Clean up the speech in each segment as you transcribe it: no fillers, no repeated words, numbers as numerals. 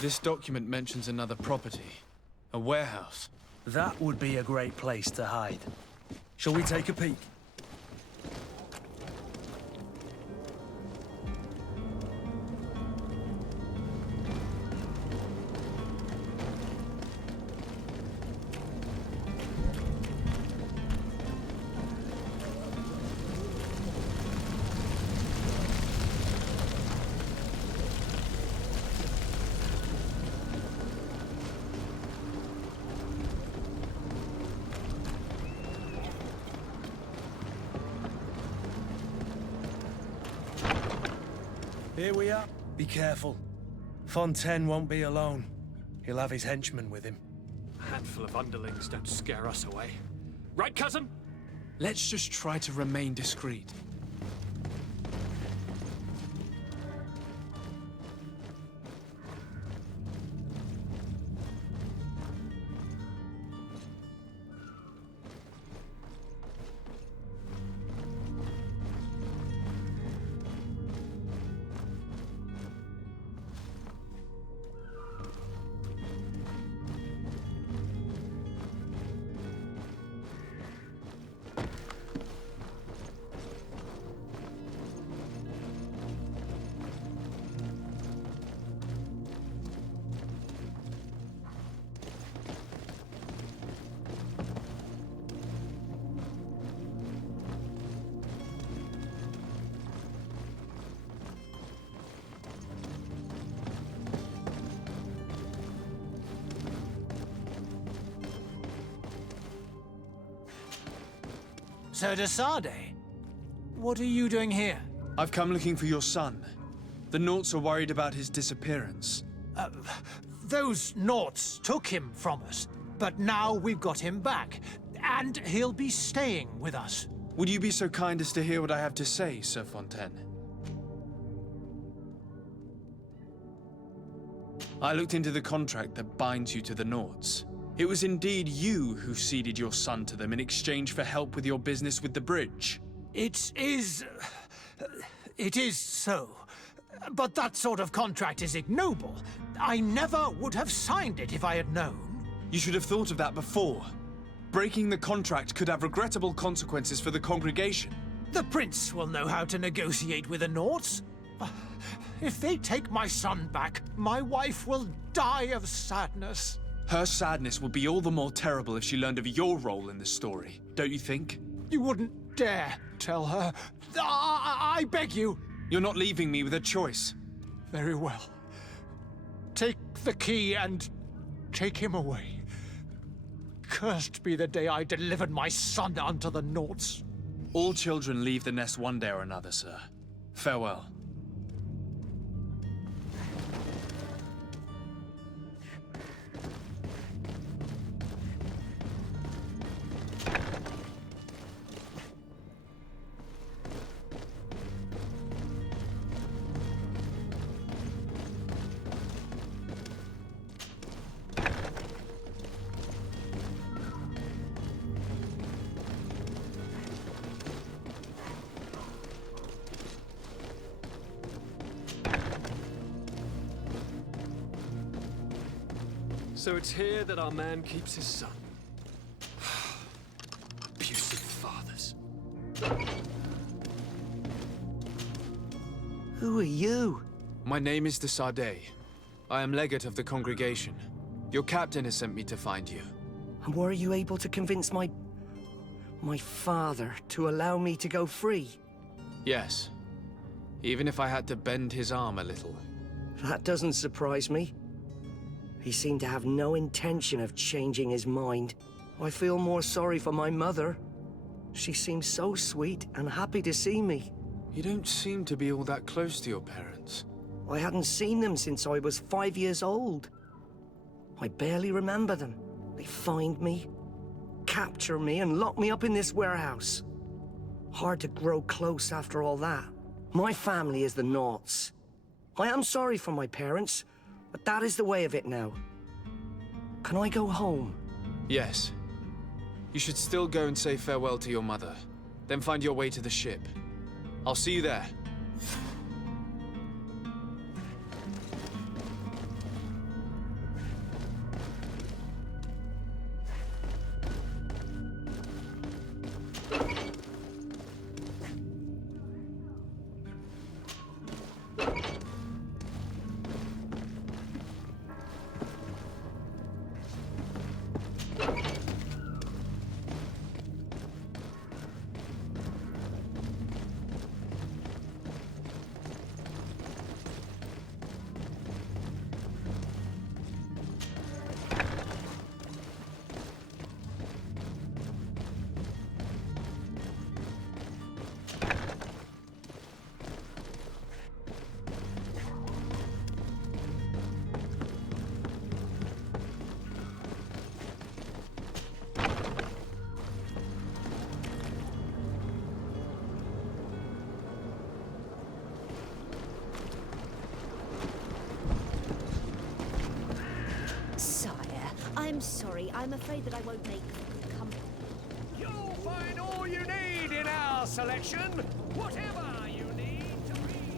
This document mentions another property. A warehouse. That would be a great place to hide. Shall we take a peek? Here we are. Be careful. Fontaine won't be alone. He'll have his henchmen with him. A handful of underlings don't scare us away. Right, cousin? Let's just try to remain discreet. Sir de Sade, what are you doing here? I've come looking for your son. The Naughts are worried about his disappearance. Those Naughts took him from us, but now we've got him back, and he'll be staying with us. Would you be so kind as to hear what I have to say, Sir Fontaine? I looked into the contract that binds you to the Naughts. It was indeed you who ceded your son to them in exchange for help with your business with the bridge. It is so. But that sort of contract is ignoble. I never would have signed it if I had known. You should have thought of that before. Breaking the contract could have regrettable consequences for the congregation. The prince will know how to negotiate with the Naughts. If they take my son back, my wife will die of sadness. Her sadness would be all the more terrible if she learned of your role in the story, don't you think? You wouldn't dare tell her. I beg you. You're not leaving me with a choice. Very well. Take the key and take him away. Cursed be the day I delivered my son unto the Naughts. All children leave the nest one day or another, sir. Farewell. So it's here that our man keeps his son. Abusive fathers. Who are you? My name is de Sade. I am legate of the congregation. Your captain has sent me to find you. And were you able to convince my father to allow me to go free? Yes. Even if I had to bend his arm a little. That doesn't surprise me. He seemed to have no intention of changing his mind. I feel more sorry for my mother. She seemed so sweet and happy to see me. You don't seem to be all that close to your parents. I hadn't seen them since I was 5 years old. I barely remember them. They find me, capture me, and lock me up in this warehouse. Hard to grow close after all that. My family is the Naughts. I am sorry for my parents, but that is the way of it now. Can I go home? Yes. You should still go and say farewell to your mother. Then find your way to the ship. I'll see you there. I'm sorry. I'm afraid that I won't make good company. You'll find all you need in our selection. Whatever you need to read.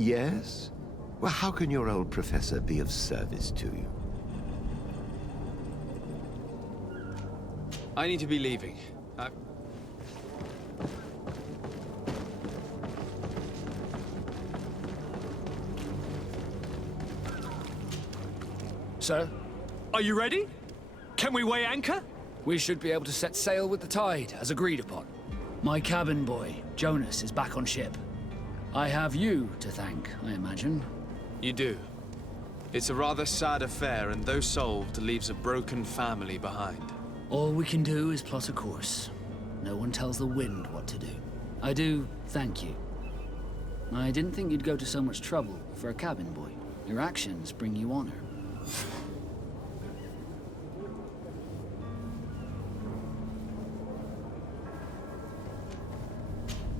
Yes? Well, how can your old professor be of service to you? I need to be leaving. Sir, Are you ready? Can we weigh anchor? we should be able to set sail with the tide, as agreed upon. My cabin boy, Jonas, is back on ship. I have you to thank, I imagine. You do. It's a rather sad affair, and though solved, leaves a broken family behind. All we can do is plot a course. No one tells the wind what to do. I do thank you. I didn't think you'd go to so much trouble for a cabin boy. Your actions bring you honor.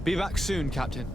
Be back soon, Captain.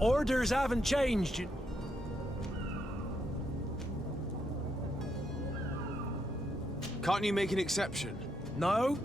Orders haven't changed. Can't you make an exception? No?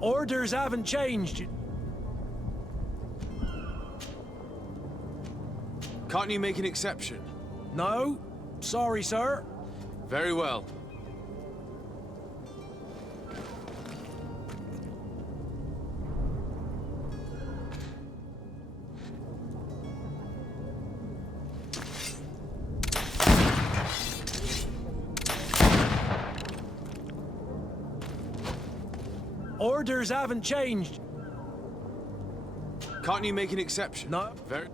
Orders haven't changed. Can't you make an exception? No? Sorry, sir. Very well. Orders haven't changed. Can't you make an exception? No. Very...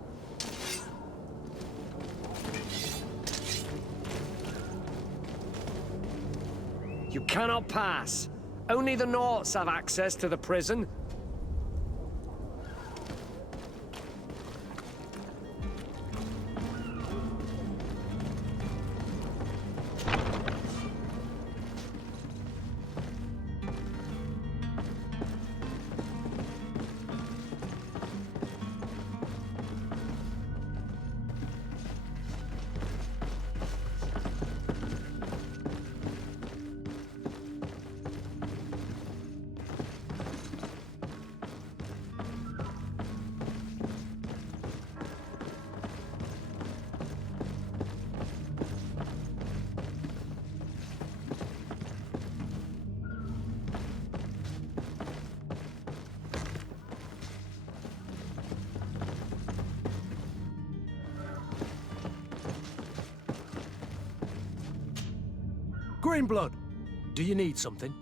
You cannot pass. Only the Naughts have access to the prison. Greenblood, do you need something?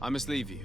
I must leave you.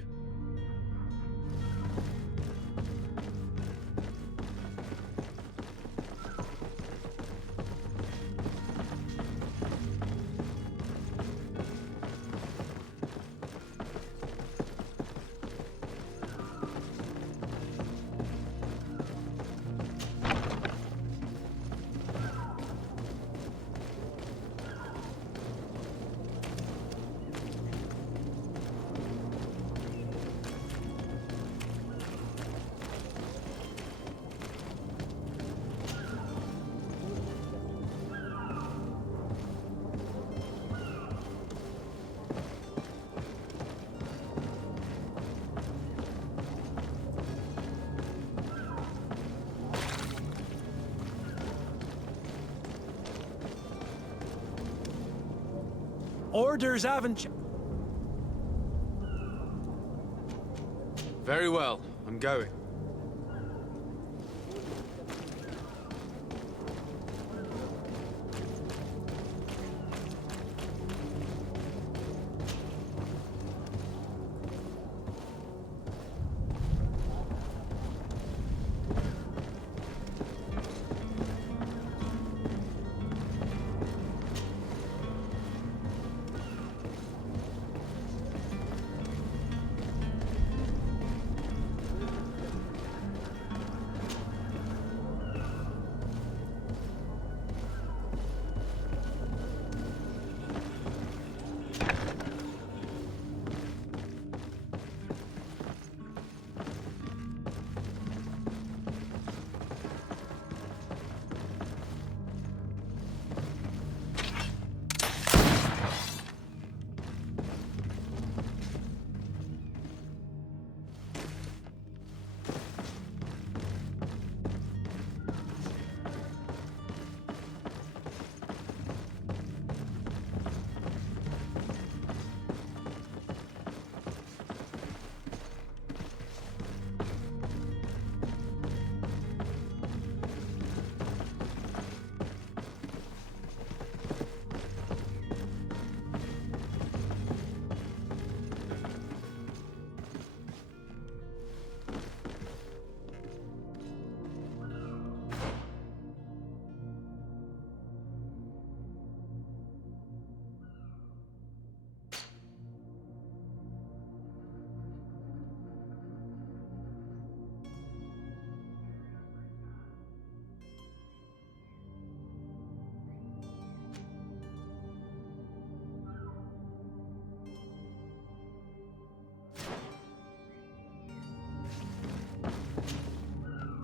Orders haven't... Very well. I'm going.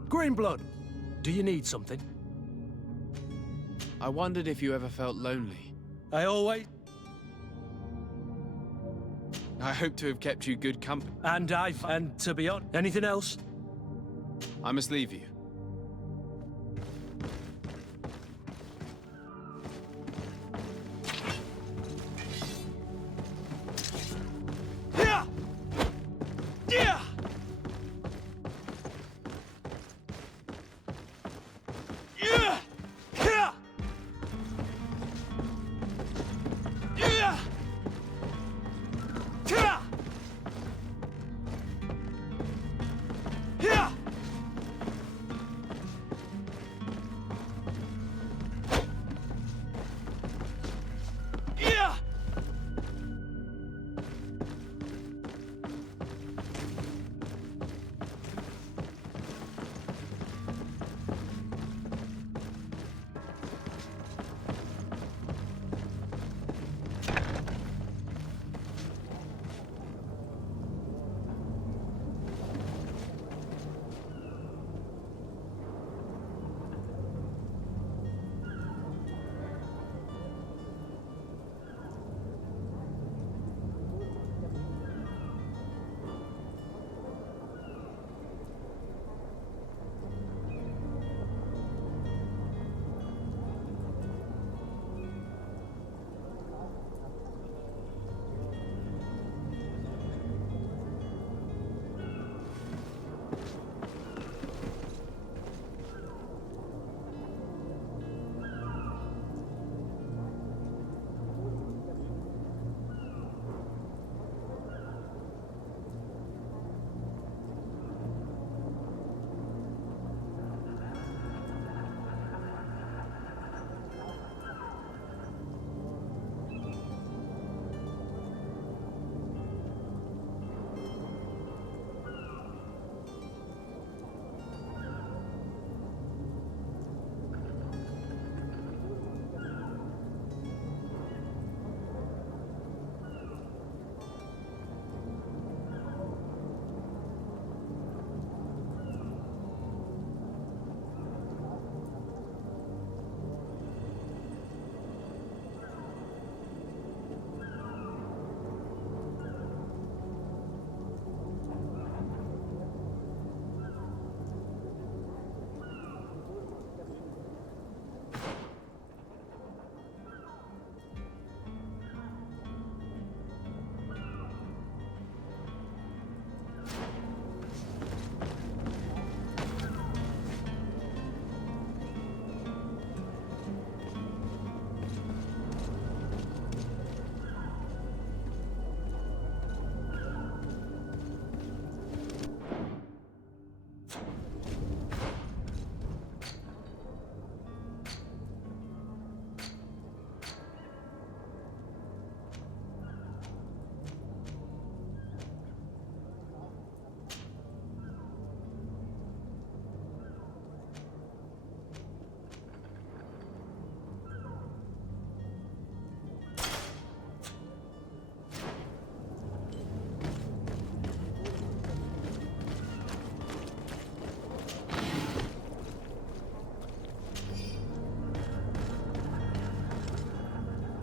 Greenblood, do you need something? I wondered if you ever felt lonely. I always... I hope to have kept you good company. And to be honest, anything else? I must leave you.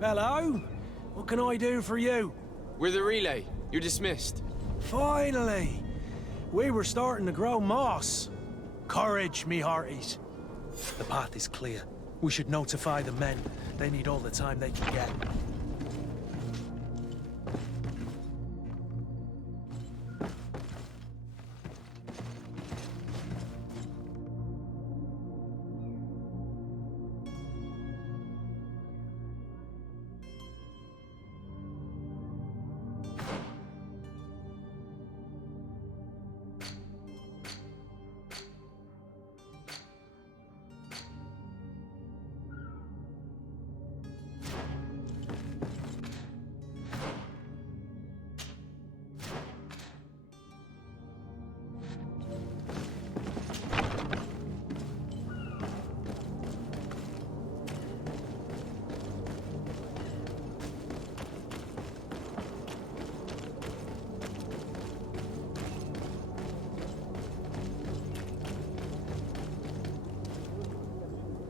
Hello? What can I do for you? We're the relay. You're dismissed. Finally! We were starting to grow moss. Courage, me hearties. The path is clear. We should notify the men. They need all the time they can get.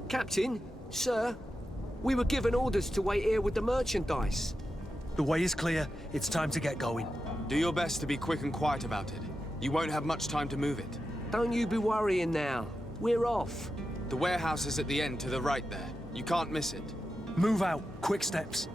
Captain, sir, we were given orders to wait here with the merchandise. The way is clear. It's time to get going. Do your best to be quick and quiet about it. You won't have much time to move it. Don't you be worrying now. We're off. The warehouse is at the end to the right there. You can't miss it. Move out. Quick steps.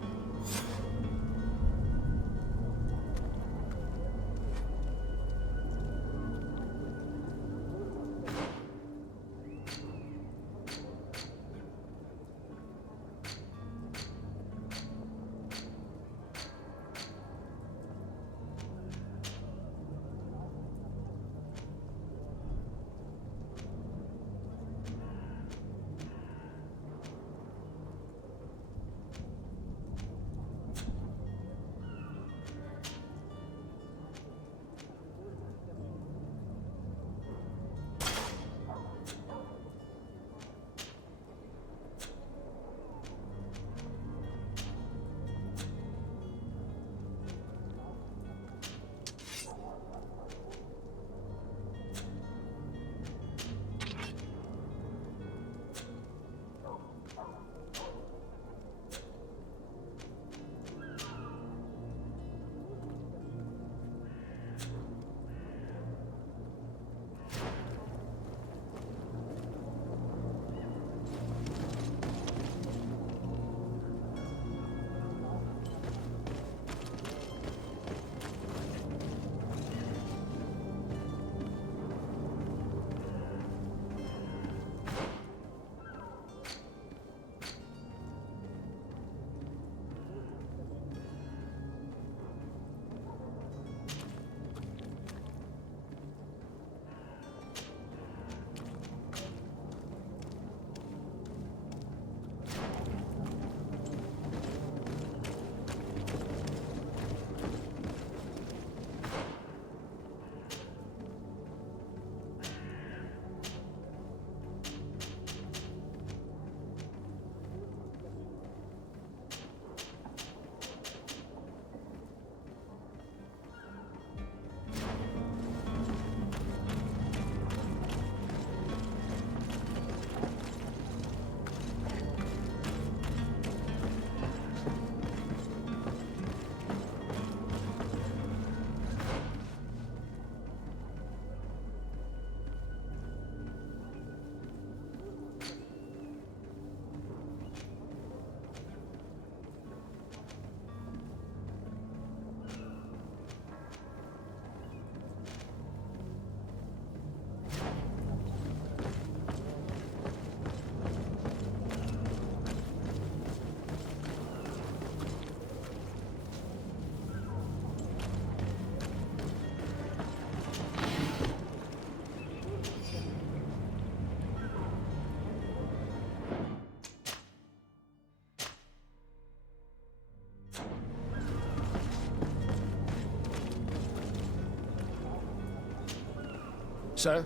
Sir,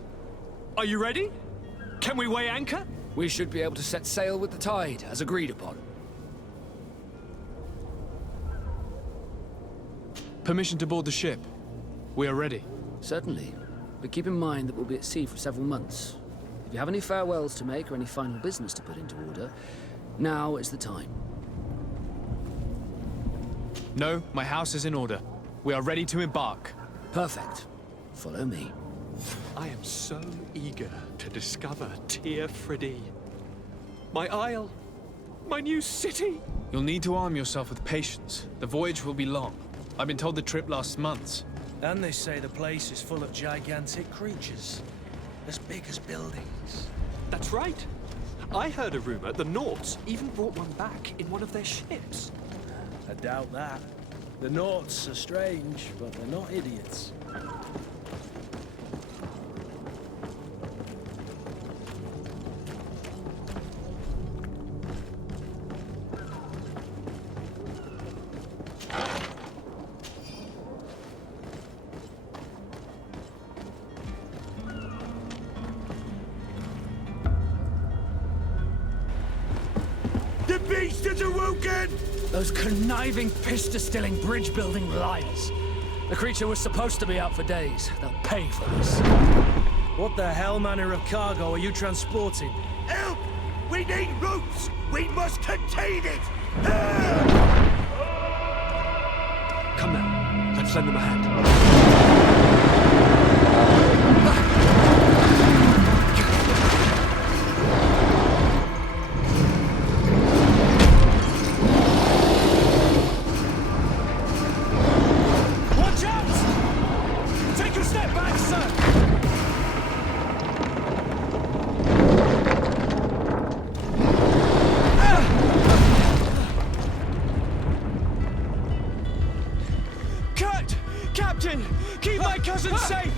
Are you ready? Can we weigh anchor? we should be able to set sail with the tide, as agreed upon. Permission to board the ship. We are ready. Certainly. But keep in mind that we'll be at sea for several months. If you have any farewells to make or any final business to put into order, now is the time. No, my house is in order. We are ready to embark. Perfect. Follow me. I am so eager to discover Tir Friddy. My isle. My new city. You'll need to arm yourself with patience. The voyage will be long. I've been told the trip lasts months. And they say the place is full of gigantic creatures. As big as buildings. That's right. I heard a rumor the Nauts even brought one back in one of their ships. I doubt that. The Nauts are strange, but they're not idiots. The beast is awoken! Those conniving, pista-stilling, bridge-building liars. The creature was supposed to be out for days. They'll pay for this. What the hell manner of cargo are you transporting? Help! We need ropes! We must contain it! Come now, let's Let's lend them a hand. Watch out! Take a step back, sir! Cut! Captain! Keep my cousin safe!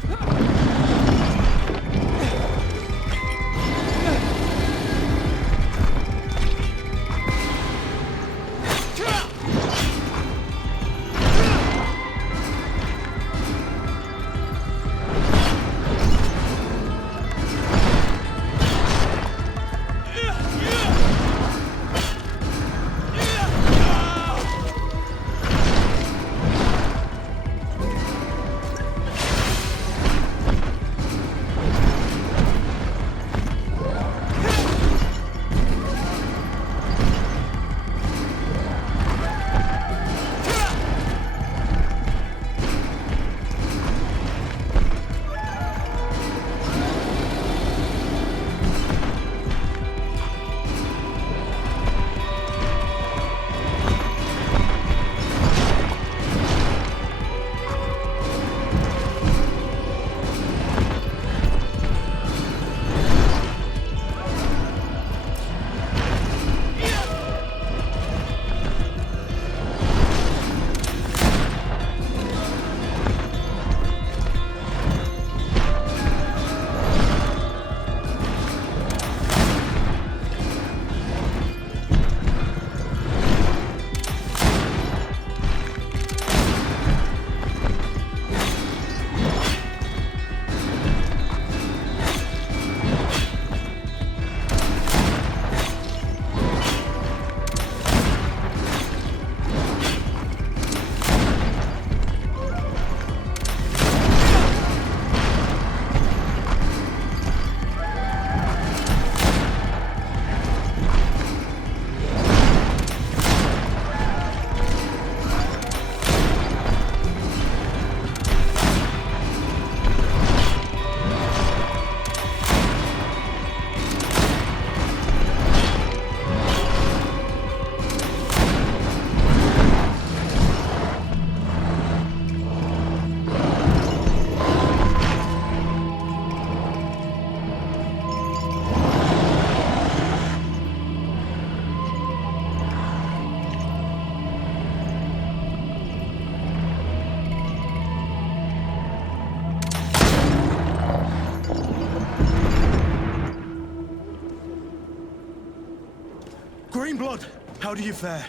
Greenblood, how do you fare?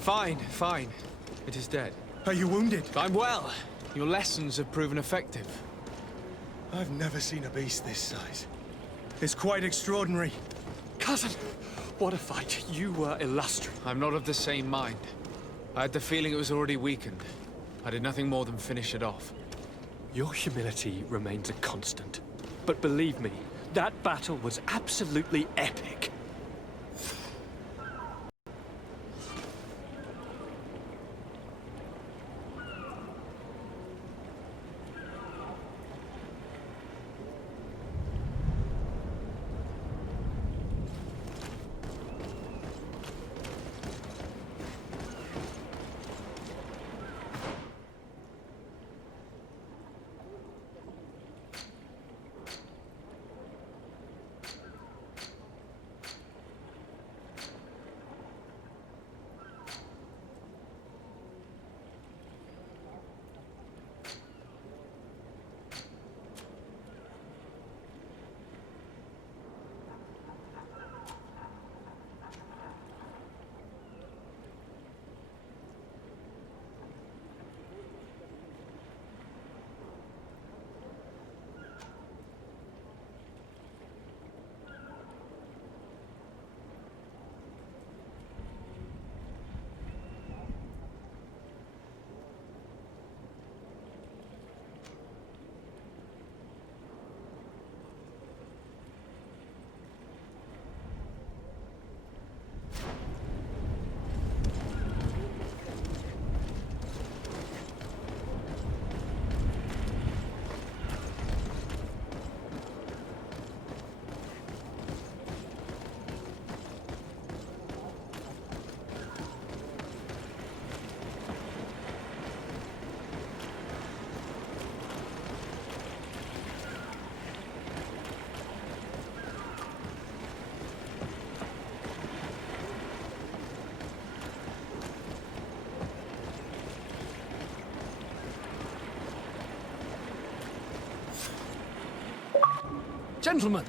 Fine, fine. It is dead. Are you wounded? I'm well. Your lessons have proven effective. I've never seen a beast this size. It's quite extraordinary. Cousin, what a fight. You were illustrious. I'm not of the same mind. I had the feeling it was already weakened. I did nothing more than finish it off. Your humility remains a constant. But believe me, that battle was absolutely epic. Gentlemen!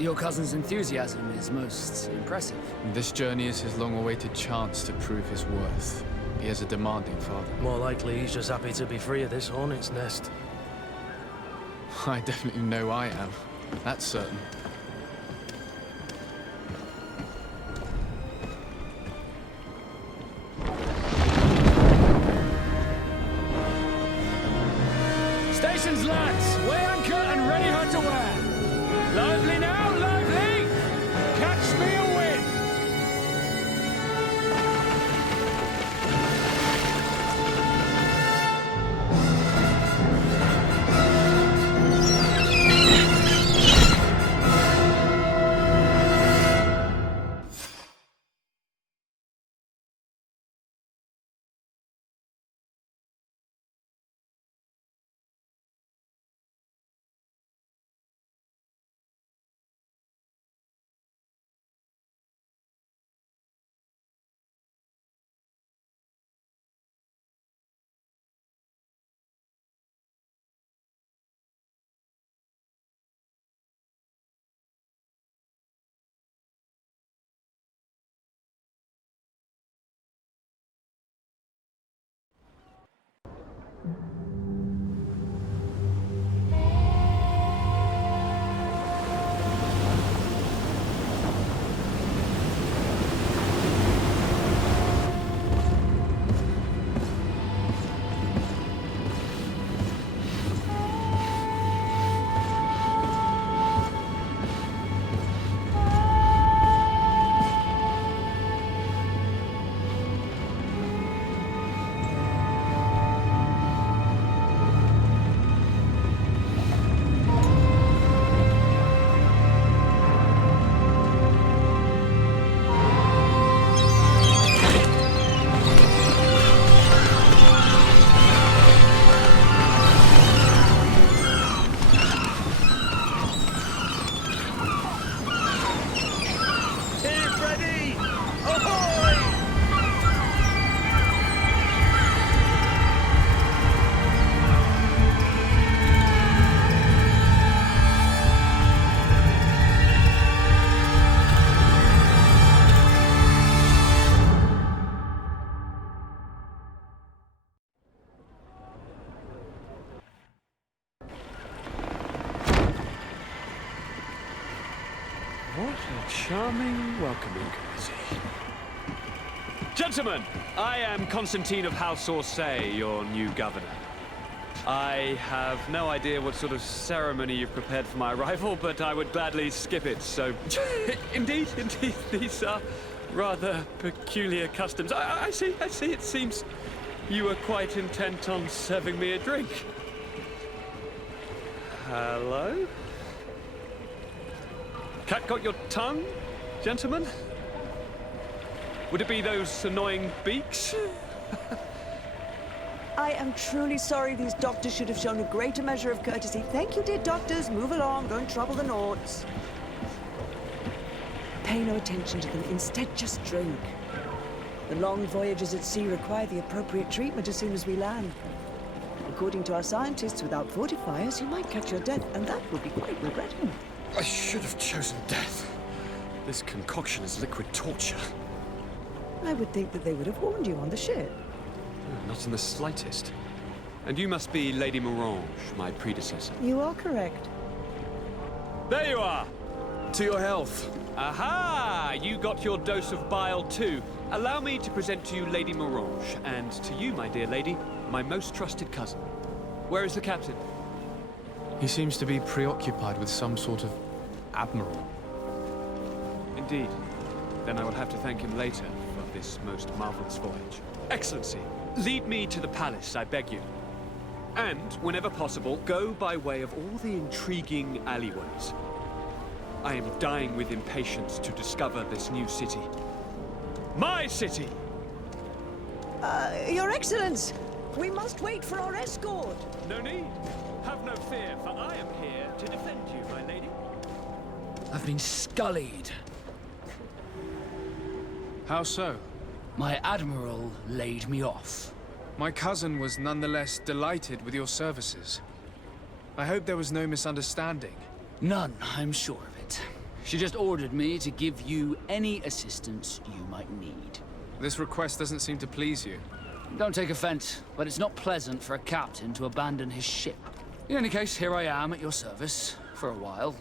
Your cousin's enthusiasm is most impressive. This journey is his long-awaited chance to prove his worth. He has a demanding father. More likely he's just happy to be free of this hornet's nest. I definitely know I am. That's certain. Stations, lads! Weigh anchor and ready her to wear! Lively now, lively! Catch me a wind! What a charming welcoming committee. Gentlemen, I am Constantine of House Orsay, your new governor. I have no idea what sort of ceremony you've prepared for my arrival, but I would gladly skip it, so... Indeed, these are rather peculiar customs. I see, it seems you were quite intent on serving me a drink. Hello? Cat got your tongue, gentlemen? Would it be those annoying beaks? I am truly sorry. These doctors should have shown a greater measure of courtesy. Thank you, dear doctors. Move along. Don't trouble the Nords. Pay no attention to them. Instead, just drink. The long voyages at sea require the appropriate treatment as soon as we land. According to our scientists, without fortifiers, you might catch your death, and that would be quite regrettable. I should have chosen death. This concoction is liquid torture. I would think that they would have warned you on the ship. Not in the slightest. And you must be Lady Morange, my predecessor. You are correct. There you are! To your health. Aha! You got your dose of bile too. Allow me to present to you Lady Morange, and to you, my dear lady, my most trusted cousin. Where is the captain? He seems to be preoccupied with some sort of admiral. Indeed. Then I will have to thank him later for this most marvelous voyage. Excellency, lead me to the palace, I beg you. And, whenever possible, go by way of all the intriguing alleyways. I am dying with impatience to discover this new city. My city! Your Excellence! We must wait for our escort! No need. Have no fear, for I am here to defend you, my I've been scullied. How so? My admiral laid me off. My cousin was nonetheless delighted with your services. I hope there was no misunderstanding. None, I'm sure of it. She just ordered me to give you any assistance you might need. This request doesn't seem to please you. Don't take offense, but it's not pleasant for a captain to abandon his ship. In any case, here I am at your service, for a while.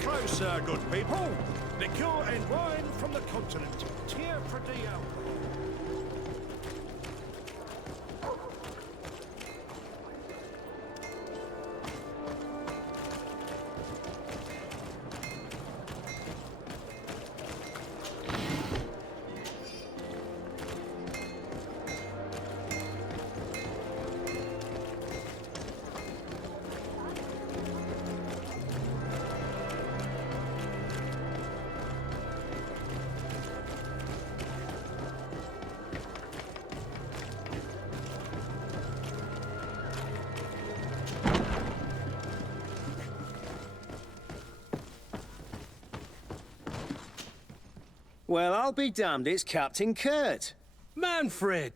Closer, good people. Liqueur and wine from the continent. Tier for the alcohol. Well, I'll be damned, it's Captain Kurt. Manfred!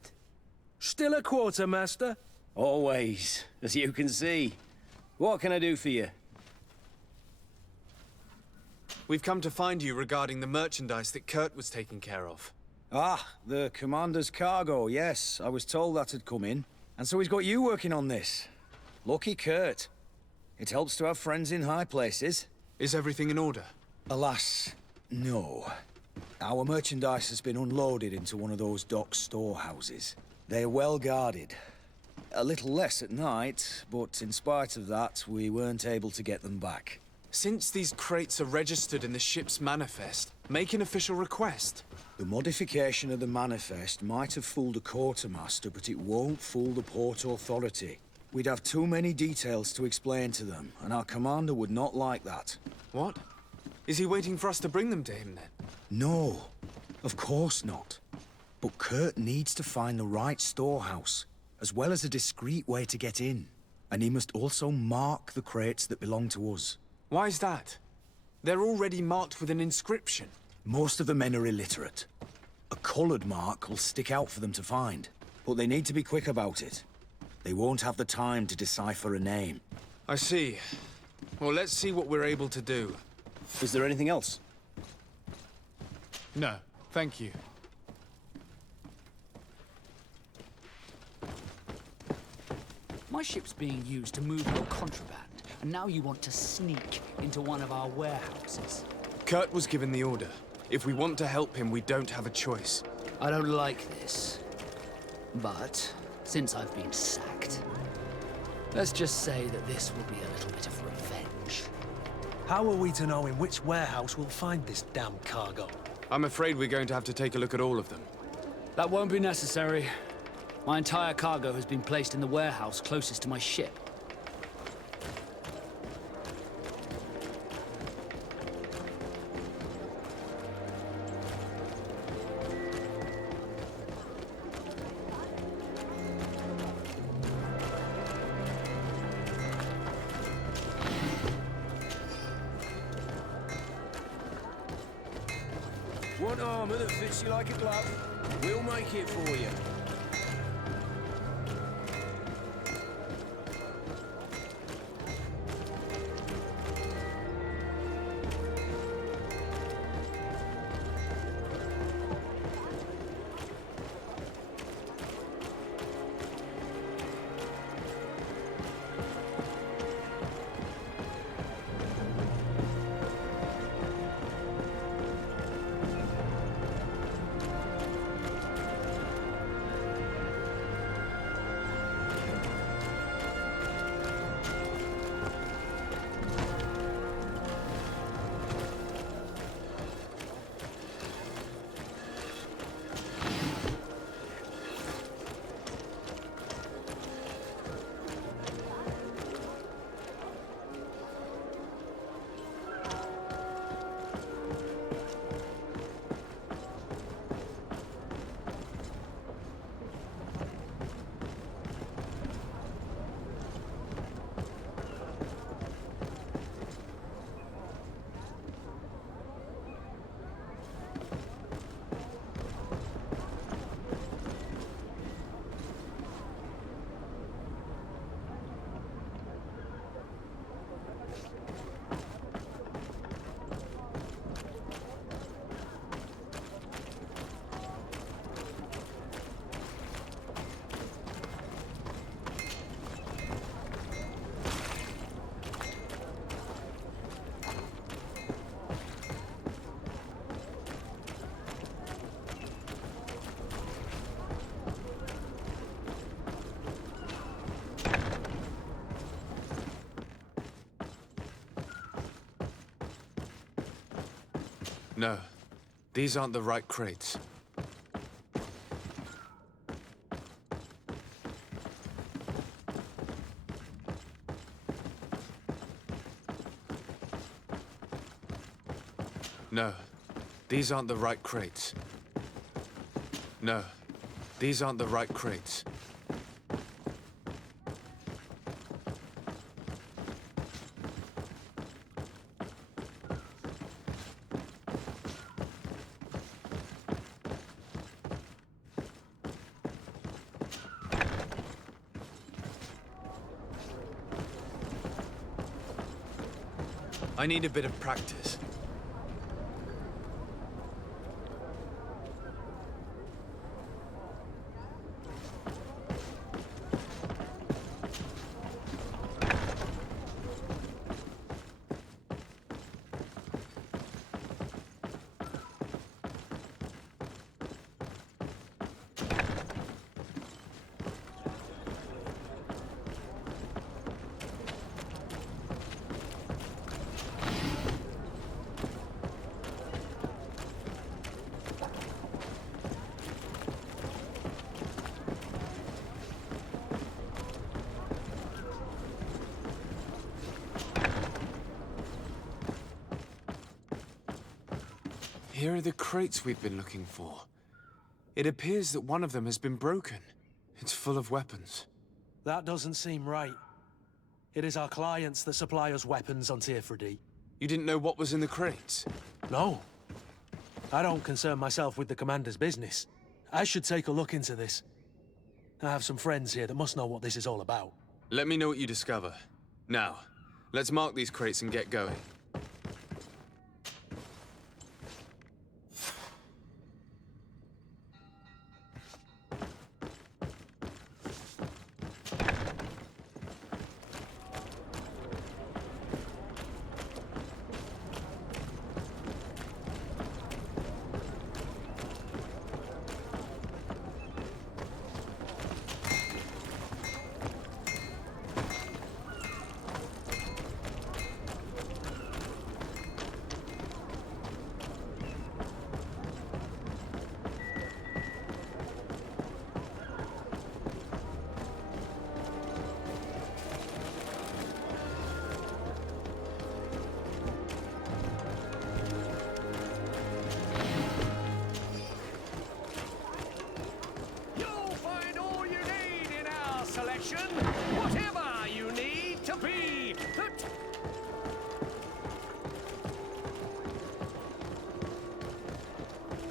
Still a quartermaster? Always, as you can see. What can I do for you? We've come to find you regarding the merchandise that Kurt was taking care of. Ah, the commander's cargo, yes. I was told that had come in. And so he's got you working on this. Lucky Kurt. It helps to have friends in high places. Is everything in order? Alas, no. Our merchandise has been unloaded into one of those dock storehouses. They're well guarded. A little less at night, but in spite of that, we weren't able to get them back. Since these crates are registered in the ship's manifest, make an official request. The modification of the manifest might have fooled a quartermaster, but it won't fool the Port Authority. We'd have too many details to explain to them, and our commander would not like that. What? Is he waiting for us to bring them to him, then? No, of course not. But Kurt needs to find the right storehouse, as well as a discreet way to get in. And he must also mark the crates that belong to us. Why's that? They're already marked with an inscription. Most of the men are illiterate. A coloured mark will stick out for them to find. But they need to be quick about it. They won't have the time to decipher a name. I see. Well, let's see what we're able to do. Is there anything else? No, thank you. My ship's being used to move your contraband, and now you want to sneak into one of our warehouses. Kurt was given the order. If we want to help him, we don't have a choice. I don't like this. But, since I've been sacked, let's just say that this will be a little bit of revenge. How are we to know in which warehouse we'll find this damn cargo? I'm afraid we're going to have to take a look at all of them. That won't be necessary. My entire cargo has been placed in the warehouse closest to my ship. Want armor that fits you like a glove? We'll make it for you. No, these aren't the right crates. No, these aren't the right crates. No, these aren't the right crates. I need a bit of practice. Here are the crates we've been looking for. It appears that one of them has been broken. It's full of weapons. That doesn't seem right. It is our clients that supply us weapons on Tier 3D. You didn't know what was in the crates? No. I don't concern myself with the commander's business. I should take a look into this. I have some friends here that must know what this is all about. Let me know what you discover. Now, let's mark these crates and get going. Whatever you need to be.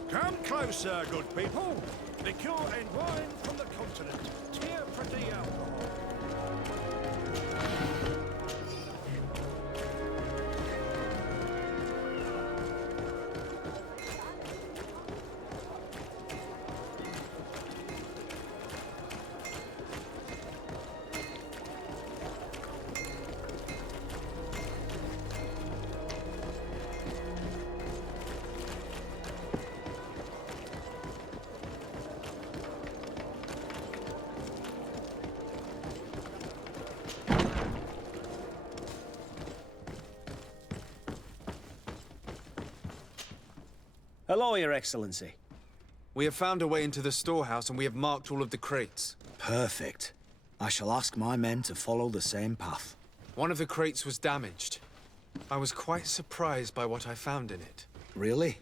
Come closer, good people. Liqueur and wine from the continent. Tier 3D alcohol. Hello, Your Excellency. We have found a way into the storehouse and we have marked all of the crates. Perfect. I shall ask my men to follow the same path. One of the crates was damaged. I was quite surprised by what I found in it. Really?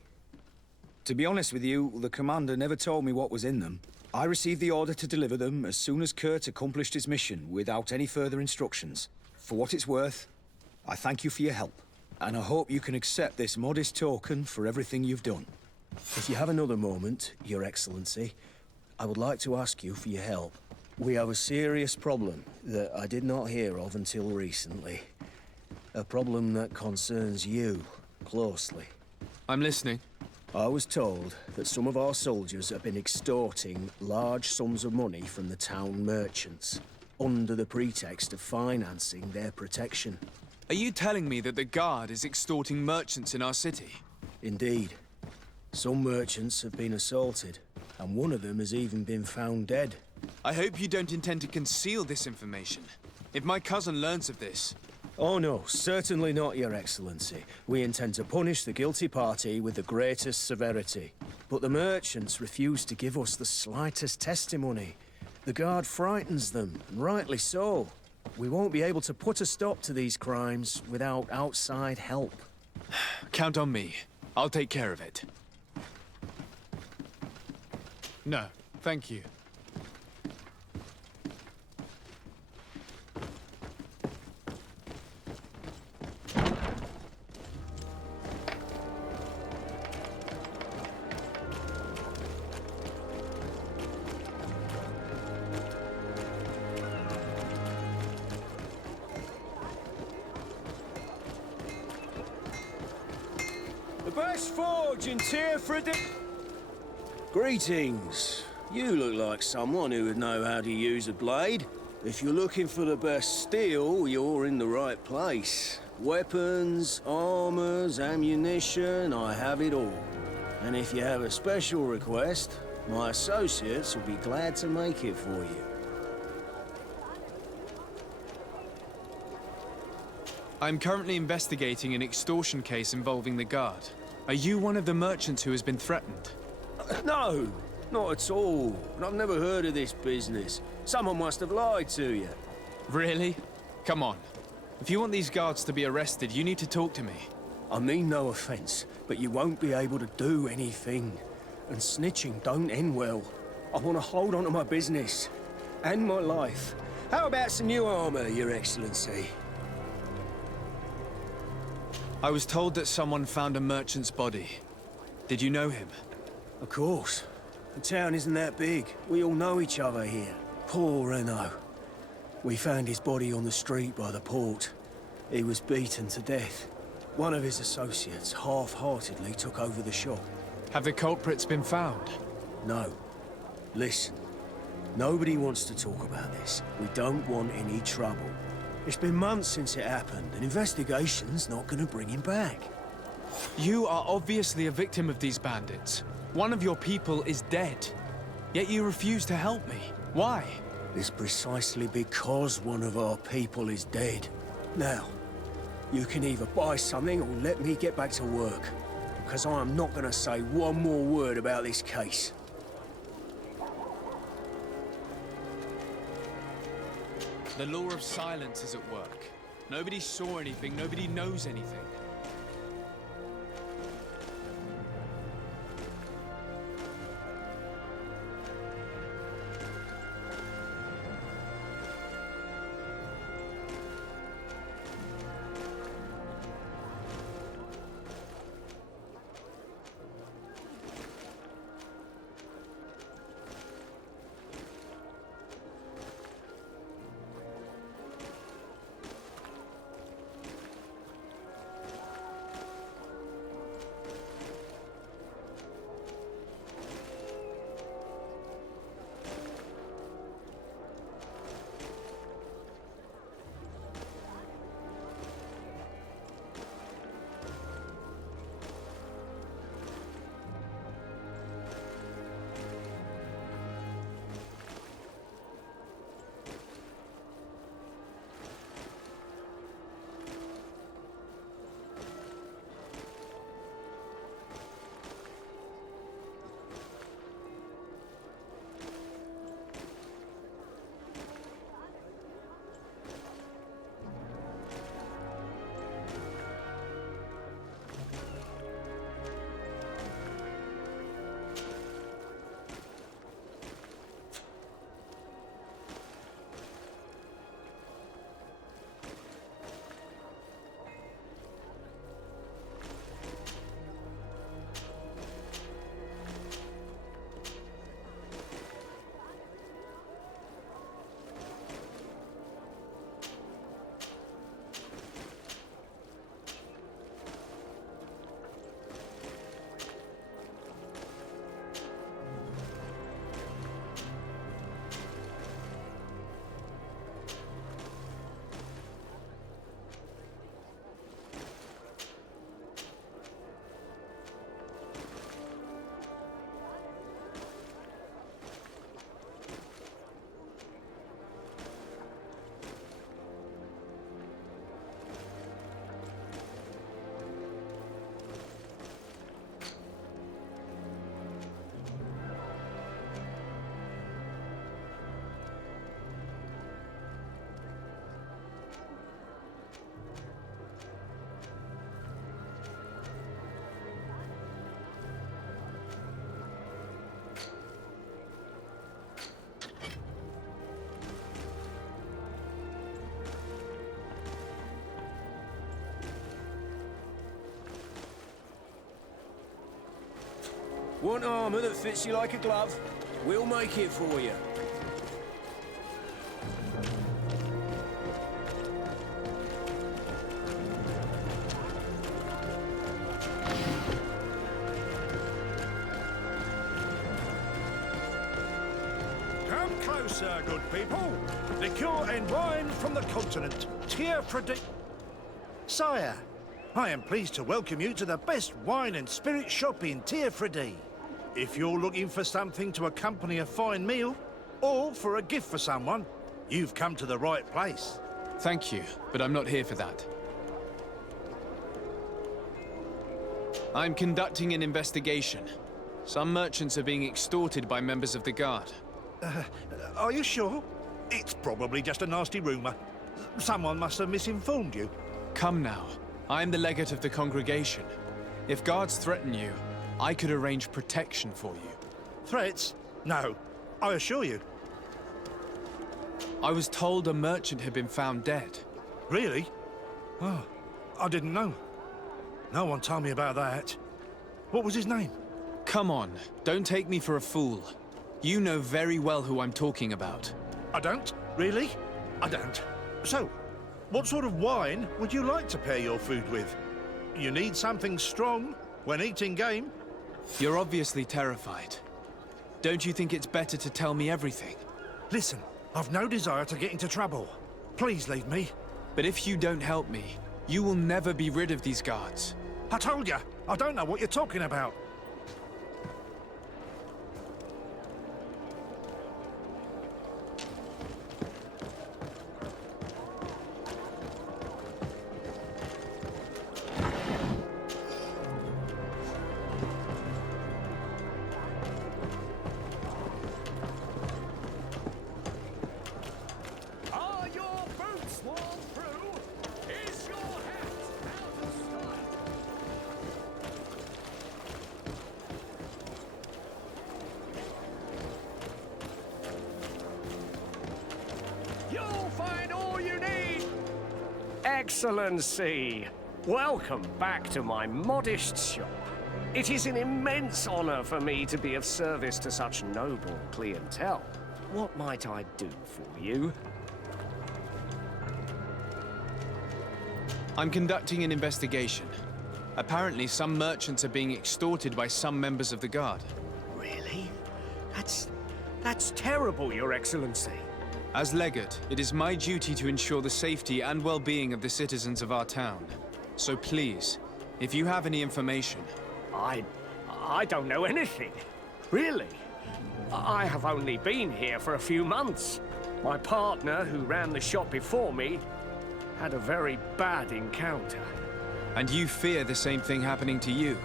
To be honest with you, the commander never told me what was in them. I received the order to deliver them as soon as Kurt accomplished his mission without any further instructions. For what it's worth, I thank you for your help. And I hope you can accept this modest token for everything you've done. If you have another moment, Your Excellency, I would like to ask you for your help. We have a serious problem that I did not hear of until recently. A problem that concerns you closely. I'm listening. I was told that some of our soldiers have been extorting large sums of money from the town merchants, under the pretext of financing their protection. Are you telling me that the Guard is extorting merchants in our city? Indeed. Some merchants have been assaulted, and one of them has even been found dead. I hope you don't intend to conceal this information. If my cousin learns of this... Oh no, certainly not, Your Excellency. We intend to punish the guilty party with the greatest severity. But the merchants refuse to give us the slightest testimony. The Guard frightens them, and rightly so. We won't be able to put a stop to these crimes without outside help. Count on me. I'll take care of it. No, thank you. The best forge in Tier 3D. Greetings. You look like someone who would know how to use a blade. If you're looking for the best steel, you're in the right place. Weapons, armors, ammunition, I have it all. And if you have a special request, my associates will be glad to make it for you. I'm currently investigating an extortion case involving the Guard. Are you one of the merchants who has been threatened? No, not at all. I've never heard of this business. Someone must have lied to you. Really? Come on. If you want these guards to be arrested, you need to talk to me. I mean no offense, but you won't be able to do anything. And snitching don't end well. I want to hold on to my business. And my life. How about some new armor, Your Excellency? I was told that someone found a merchant's body. Did you know him? Of course. The town isn't that big. We all know each other here. Poor Renault. We found his body on the street by the port. He was beaten to death. One of his associates half-heartedly took over the shop. Have the culprits been found? No. Listen. Nobody wants to talk about this. We don't want any trouble. It's been months since it happened. An investigation's not gonna bring him back. You are obviously a victim of these bandits. One of your people is dead. Yet you refuse to help me. Why? It's precisely because one of our people is dead. Now, you can either buy something or let me get back to work. Because I am not gonna say one more word about this case. The law of silence is at work. Nobody saw anything, nobody knows anything. Want armor that fits you like a glove? We'll make it for you. Come closer, good people. Liqueur and wine from the continent. Tier Predi... Sire, I am pleased to welcome you to the best wine and spirit shop in Tier Predi. If you're looking for something to accompany a fine meal, or for a gift for someone, you've come to the right place. Thank you, but I'm not here for that. I'm conducting an investigation. Some merchants are being extorted by members of the Guard. Are you sure? It's probably just a nasty rumor. Someone must have misinformed you. Come now. I am the legate of the congregation. If guards threaten you, I could arrange protection for you. Threats? No, I assure you. I was told a merchant had been found dead. Really? Oh, I didn't know. No one told me about that. What was his name? Come on, don't take me for a fool. You know very well who I'm talking about. I don't? Really? I don't. So, what sort of wine would you like to pair your food with? You need something strong when eating game. You're obviously terrified. Don't you think it's better to tell me everything? Listen, I've no desire to get into trouble. Please leave me. But if you don't help me, you will never be rid of these guards. I told you, I don't know what you're talking about. Are your boots worn through? Is your hat out of style? You'll find all you need. Excellency, welcome back to my modest shop. It is an immense honor for me to be of service to such noble clientele. What might I do for you? I'm conducting an investigation. Apparently, some merchants are being extorted by some members of the guard. Really? That's terrible, Your Excellency. As legate, it is my duty to ensure the safety and well-being of the citizens of our town. So please, if you have any information... I don't know anything. Really? I have only been here for a few months. My partner, who ran the shop before me, had a very bad encounter. And you fear the same thing happening to you?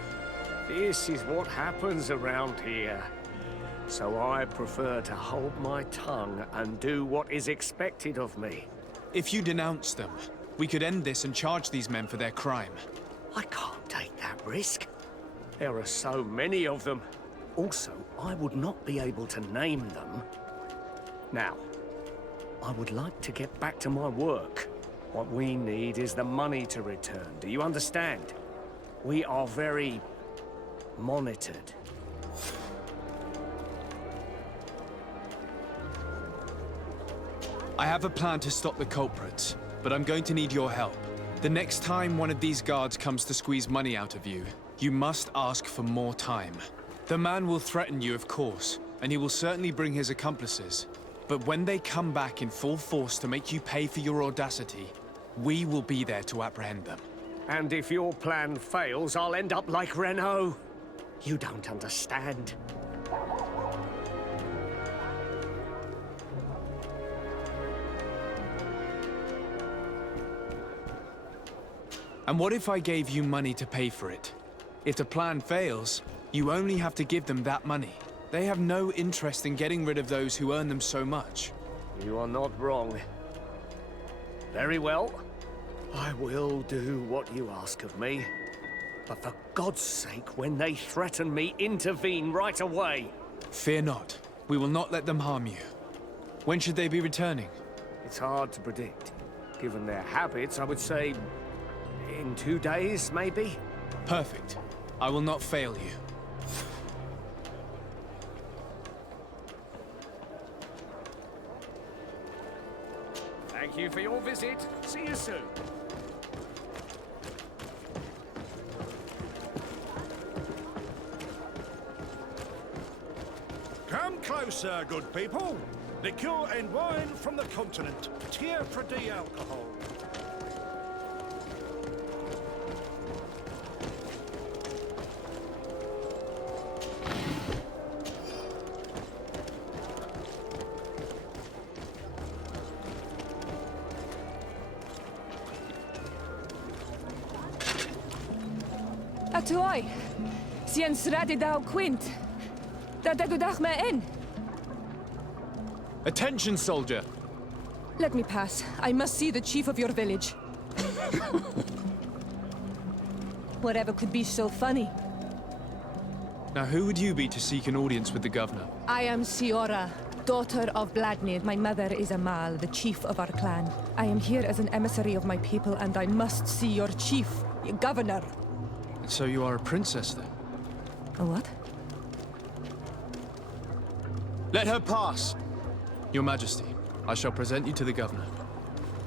This is what happens around here. So I prefer to hold my tongue and do what is expected of me. If you denounce them, we could end this and charge these men for their crime. I can't take that risk. There are so many of them. Also, I would not be able to name them. Now, I would like to get back to my work. What we need is the money to return. Do you understand? We are very monitored. I have a plan to stop the culprits, but I'm going to need your help. The next time one of these guards comes to squeeze money out of you, you must ask for more time. The man will threaten you, of course, and he will certainly bring his accomplices. But when they come back in full force to make you pay for your audacity, we will be there to apprehend them. And if your plan fails, I'll end up like Renault. You don't understand. And what if I gave you money to pay for it? If the plan fails, you only have to give them that money. They have no interest in getting rid of those who earn them so much. You are not wrong. Very well. I will do what you ask of me. But for God's sake, when they threaten me, intervene right away. Fear not. We will not let them harm you. When should they be returning? It's hard to predict. Given their habits, I would say in 2 days, maybe? Perfect. I will not fail you. Thank you for your visit. See you soon. Come closer, good people. Liqueur and wine from the continent. Tier for alcohol. Atuai, sien sradi dau quint. Da dagudach me in. Attention, soldier! Let me pass. I must see the chief of your village. whatever could be so funny. Now, who would you be to seek an audience with the governor? I am Siora, daughter of Bladnid. My mother is Amal, the chief of our clan. I am here as an emissary of my people, and I must see your chief, your governor. And so you are a princess, then? A what? Let her pass! Your Majesty, I shall present you to the governor.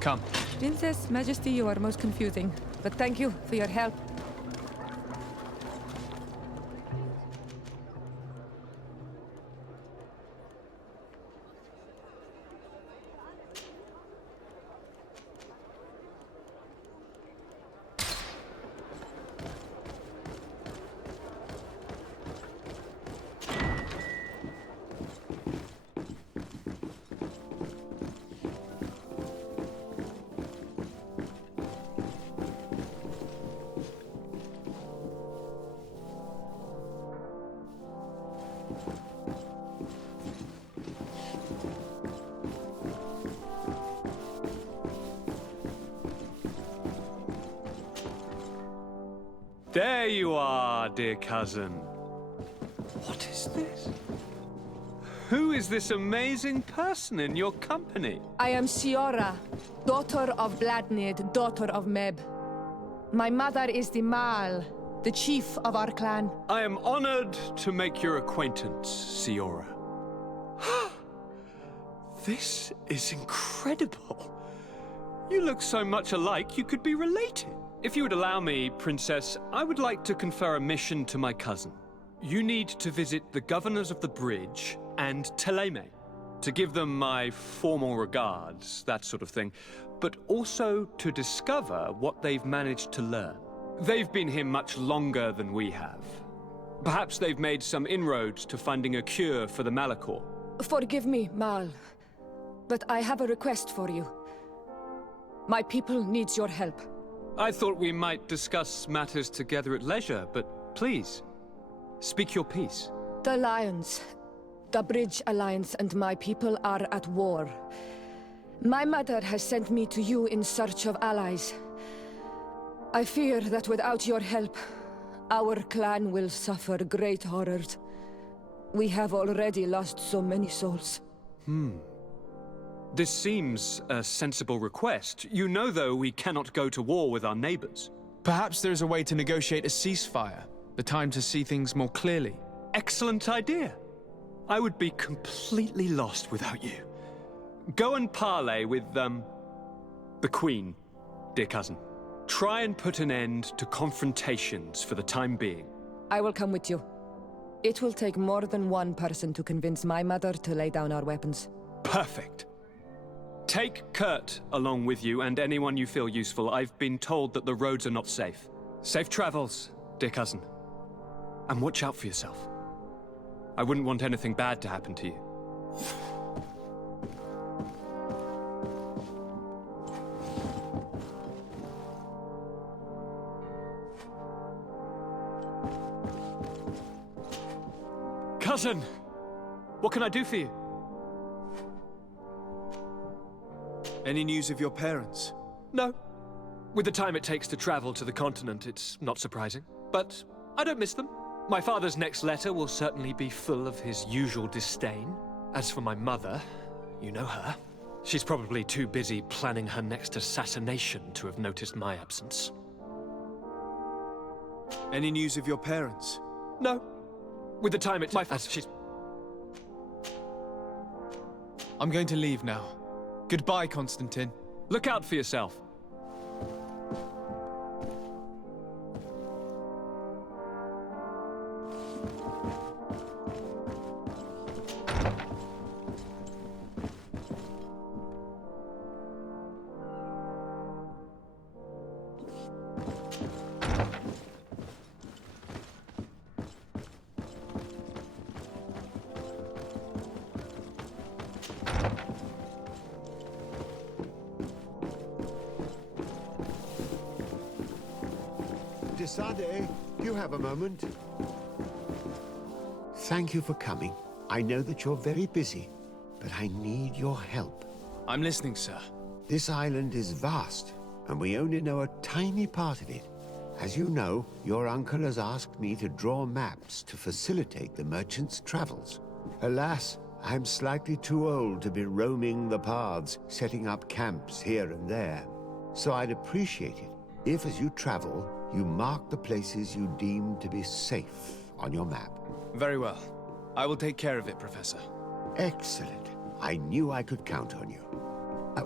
Come. Princess, Majesty, you are most confusing. But thank you for your help. There you are, dear cousin. What is this? Who is this amazing person in your company? I am Siora, daughter of Bladnid, daughter of Meb. My mother is the Mal, the chief of our clan. I am honored to make your acquaintance, Siora. This is incredible. You look so much alike you could be related. If you would allow me, Princess, I would like to confer a mission to my cousin. You need to visit the governors of the bridge and Teleme, to give them my formal regards, that sort of thing, but also to discover what they've managed to learn. They've been here much longer than we have. Perhaps they've made some inroads to finding a cure for the Malachor. Forgive me, Mal, but I have a request for you. My people needs your help. I thought we might discuss matters together at leisure, but please, speak your piece. The Alliance, the Bridge Alliance and my people are at war. My mother has sent me to you in search of allies. I fear that without your help, our clan will suffer great horrors. We have already lost so many souls. This seems a sensible request. You know, though, we cannot go to war with our neighbors. Perhaps there is a way to negotiate a ceasefire. The time to see things more clearly. Excellent idea. I would be completely lost without you. Go and parley with, the Queen, dear cousin. Try and put an end to confrontations for the time being. I will come with you. It will take more than one person to convince my mother to lay down our weapons. Perfect. Take Kurt along with you and anyone you feel useful. I've been told that the roads are not safe. Safe travels, dear cousin. And watch out for yourself. I wouldn't want anything bad to happen to you. Cousin! What can I do for you? Any news of your parents? No. With the time it takes to travel to the continent, it's not surprising. But I don't miss them. My father's next letter will certainly be full of his usual disdain. As for my mother, you know her. She's probably too busy planning her next assassination to have noticed my absence. Any news of your parents? No. With the time she's... I'm going to leave now. Goodbye, Constantine. Look out for yourself. Desade, do you have a moment? Thank you for coming. I know that you're very busy, but I need your help. I'm listening, sir. This island is vast, and we only know a tiny part of it. As you know, your uncle has asked me to draw maps to facilitate the merchant's travels. Alas, I'm slightly too old to be roaming the paths, setting up camps here and there. So I'd appreciate it if, as you travel, you mark the places you deem to be safe on your map. Very well. I will take care of it, Professor. Excellent. I knew I could count on you.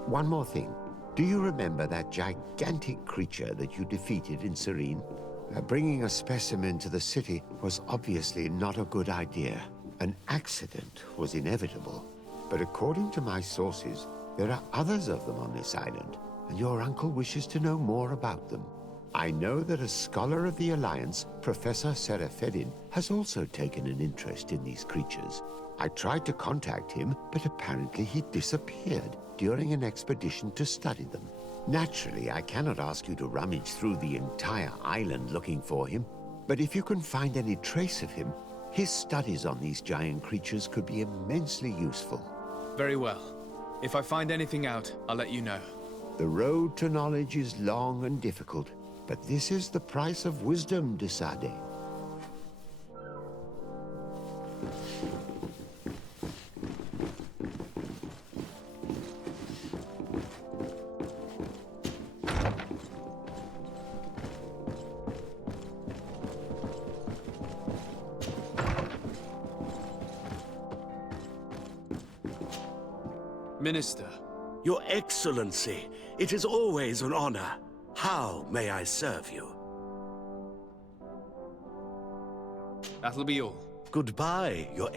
One more thing. Do you remember that gigantic creature that you defeated in Serene? Bringing a specimen to the city was obviously not a good idea. An accident was inevitable. But according to my sources, there are others of them on this island, and your uncle wishes to know more about them. I know that a scholar of the Alliance, Professor Serafedin, has also taken an interest in these creatures. I tried to contact him, but apparently he disappeared during an expedition to study them. Naturally, I cannot ask you to rummage through the entire island looking for him, but if you can find any trace of him, his studies on these giant creatures could be immensely useful. Very well. If I find anything out, I'll let you know. The road to knowledge is long and difficult, but this is the price of wisdom, de Sade. Minister. Your Excellency, it is always an honor. How may I serve you? That'll be all. Goodbye, Your...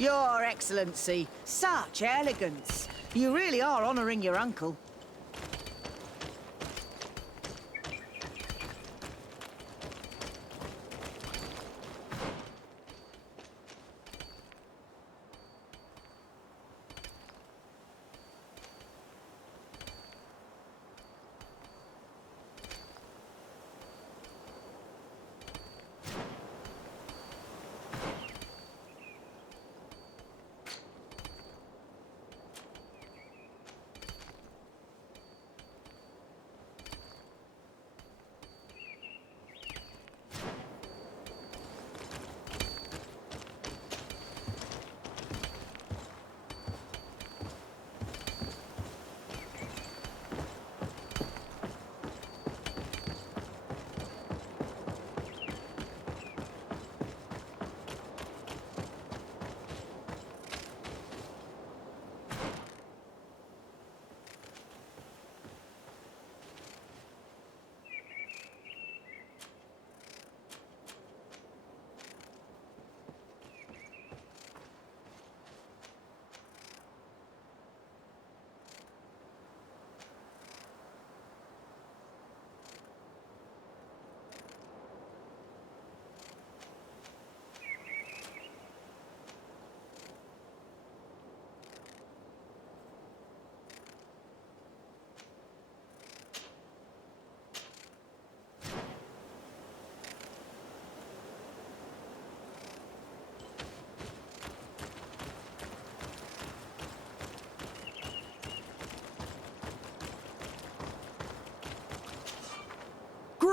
Your Excellency, such elegance. You really are honouring your uncle.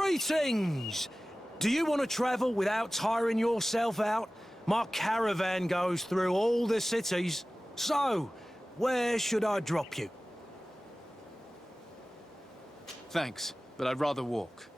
Greetings! Do you want to travel without tiring yourself out? My caravan goes through all the cities. So, where should I drop you? Thanks, but I'd rather walk.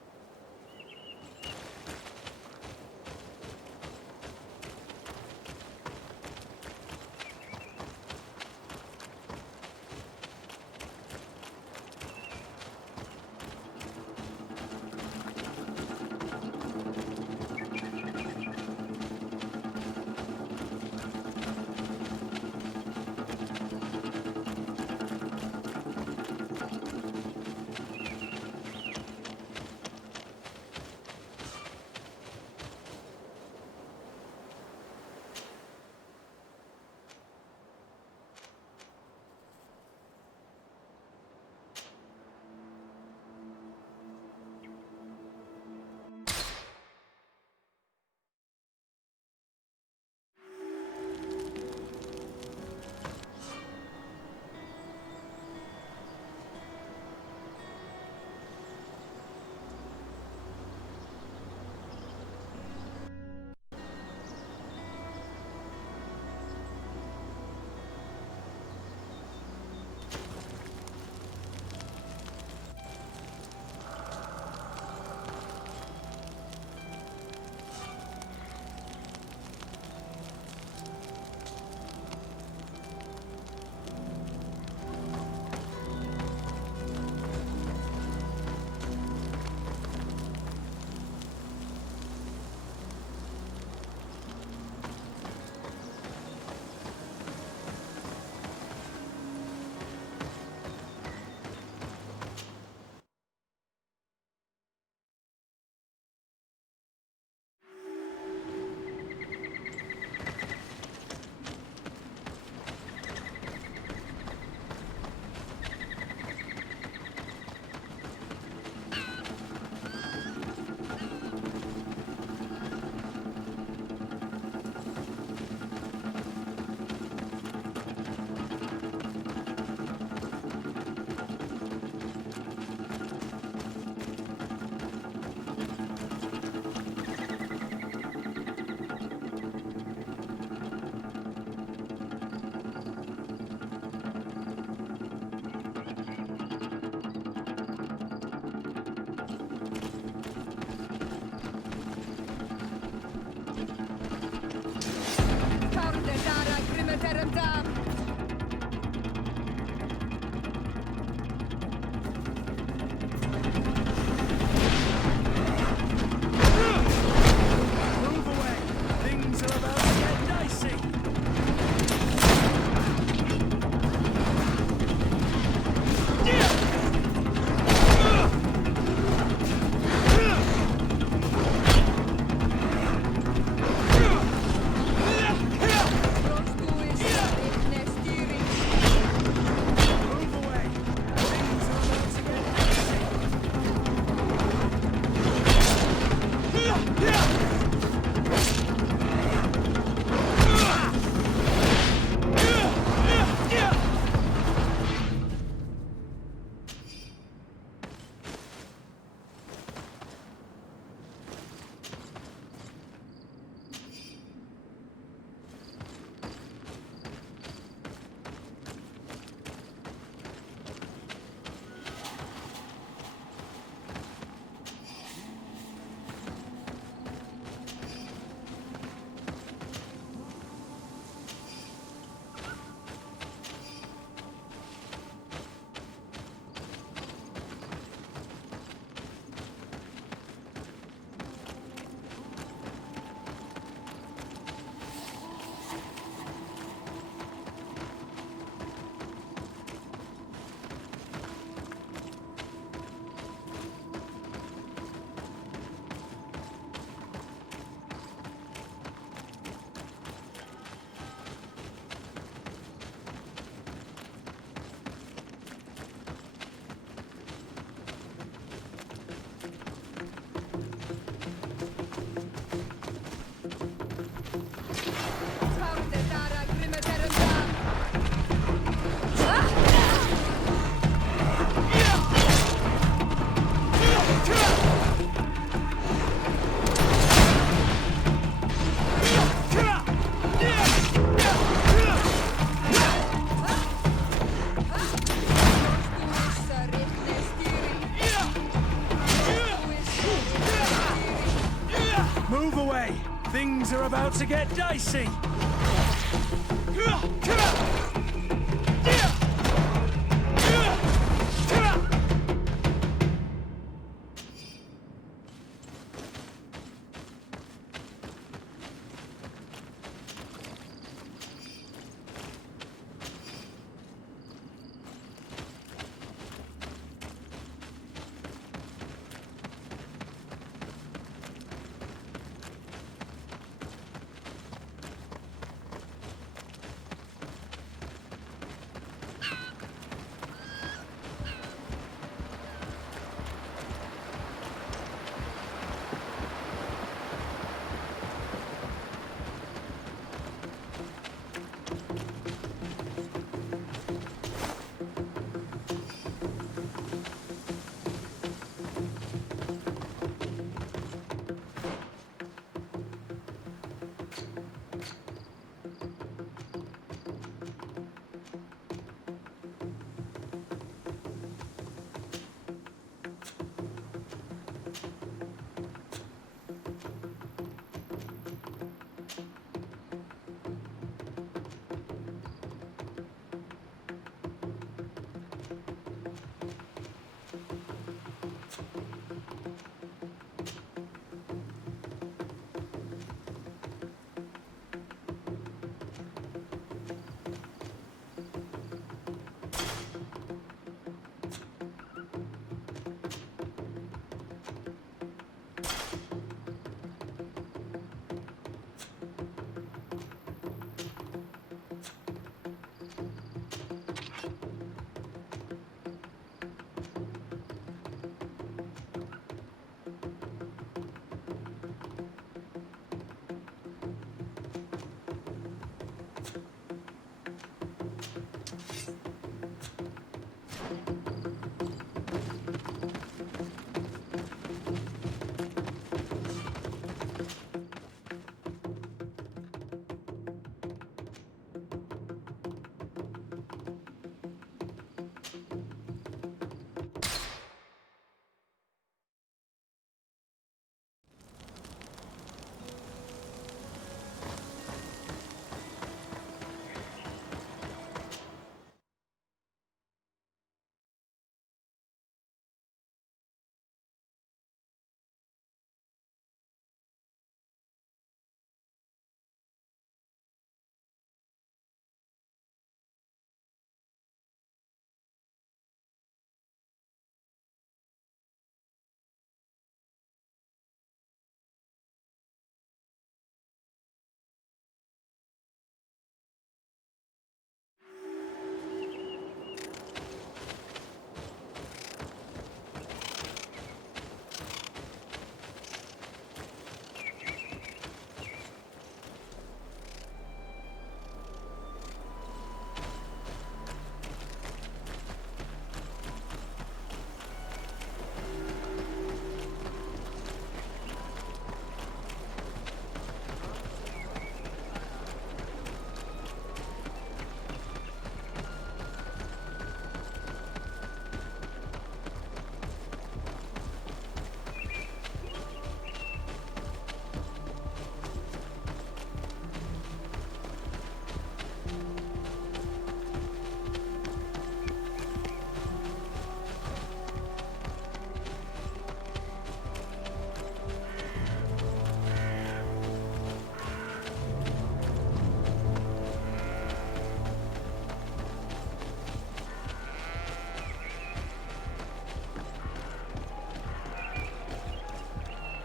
Things are about to get dicey.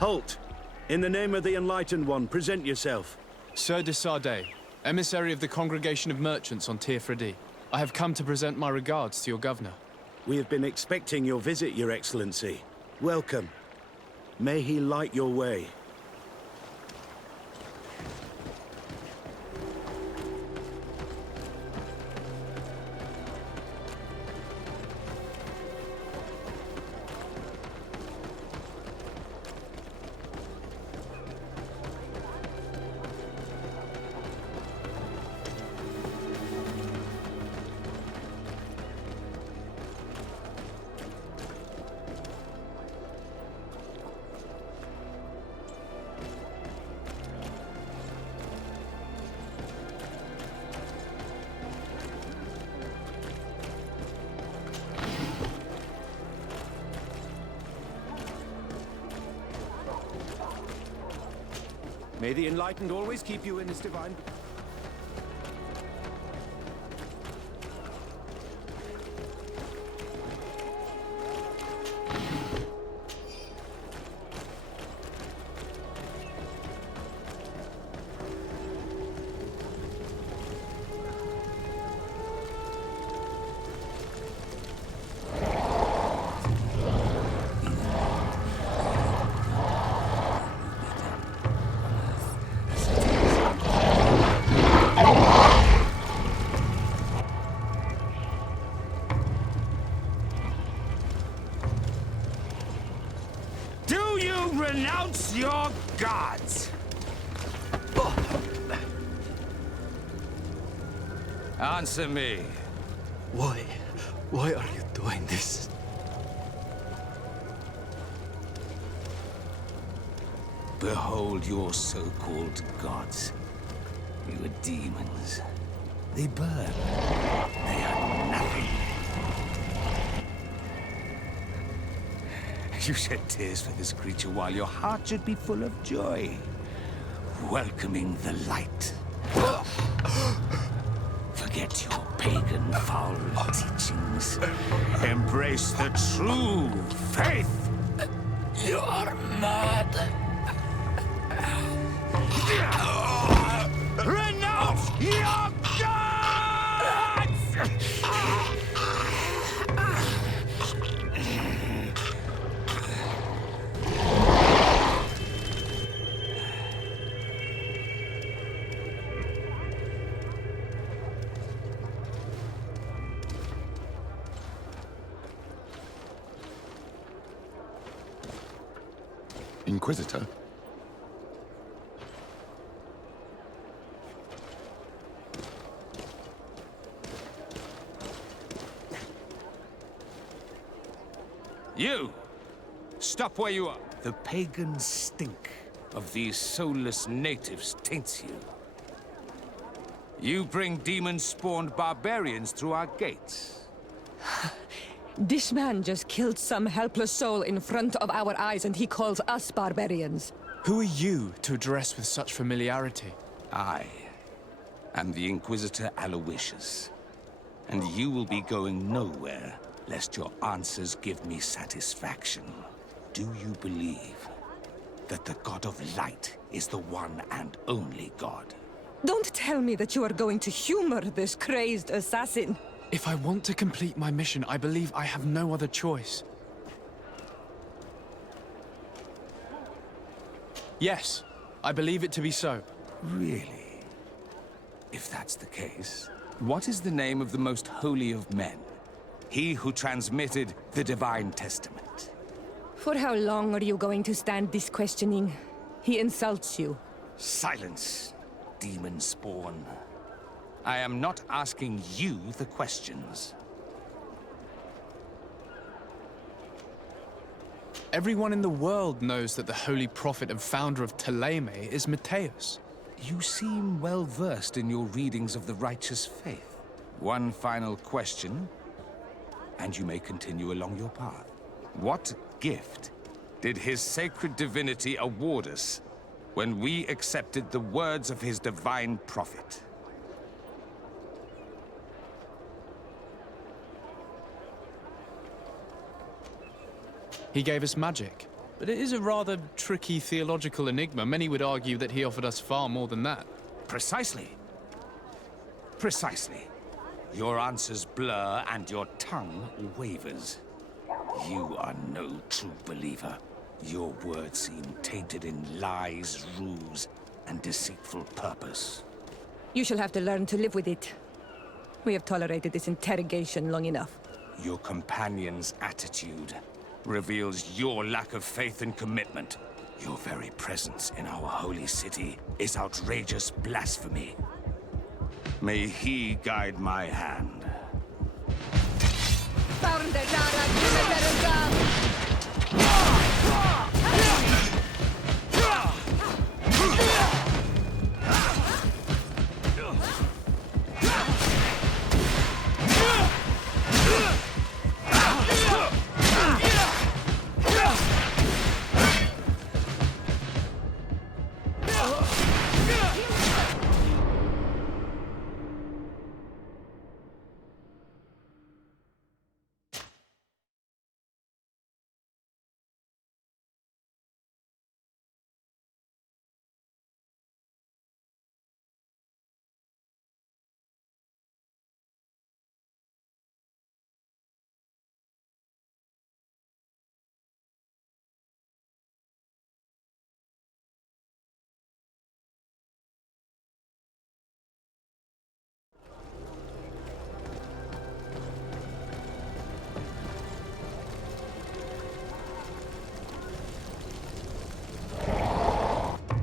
Halt! In the name of the Enlightened One, present yourself. Sir de Sardet, emissary of the Congregation of Merchants on Tir-Fredy. I have come to present my regards to your governor. We have been expecting your visit, Your Excellency. Welcome. May he light your way. May the Enlightened always keep you in his divine... Do you renounce your gods? Answer me. Why are you doing this? Behold your so-called gods. You are demons. They burn. They are nothing. You shed tears for this creature while your heart should be full of joy. Welcoming the light. Forget your pagan foul teachings. Embrace the true faith. You are mad. Renounce your gods! Inquisitor? You! Stop where you are. The pagan stink of these soulless natives taints you. You bring demon-spawned barbarians through our gates. This man just killed some helpless soul in front of our eyes, and he calls us barbarians. Who are you to address with such familiarity? I am the Inquisitor Aloysius, and you will be going nowhere lest your answers give me satisfaction. Do you believe that the God of Light is the one and only God? Don't tell me that you are going to humor this crazed assassin. If I want to complete my mission, I believe I have no other choice. Yes, I believe it to be so. Really? If that's the case, what is the name of the most holy of men? He who transmitted the Divine Testament. For how long are you going to stand this questioning? He insults you. Silence, demon spawn. I am not asking you the questions. Everyone in the world knows that the holy prophet and founder of Thélème is Matthias. You seem well versed in your readings of the righteous faith. One final question, and you may continue along your path. What gift did his sacred divinity award us when we accepted the words of his divine prophet? He gave us magic. But it is a rather tricky theological enigma. Many would argue that he offered us far more than that. Precisely. Precisely. Your answers blur and your tongue wavers. You are no true believer. Your words seem tainted in lies, ruse, and deceitful purpose. You shall have to learn to live with it. We have tolerated this interrogation long enough. Your companion's attitude reveals your lack of faith and commitment. Your very presence in our holy city is outrageous blasphemy. May he guide my hand.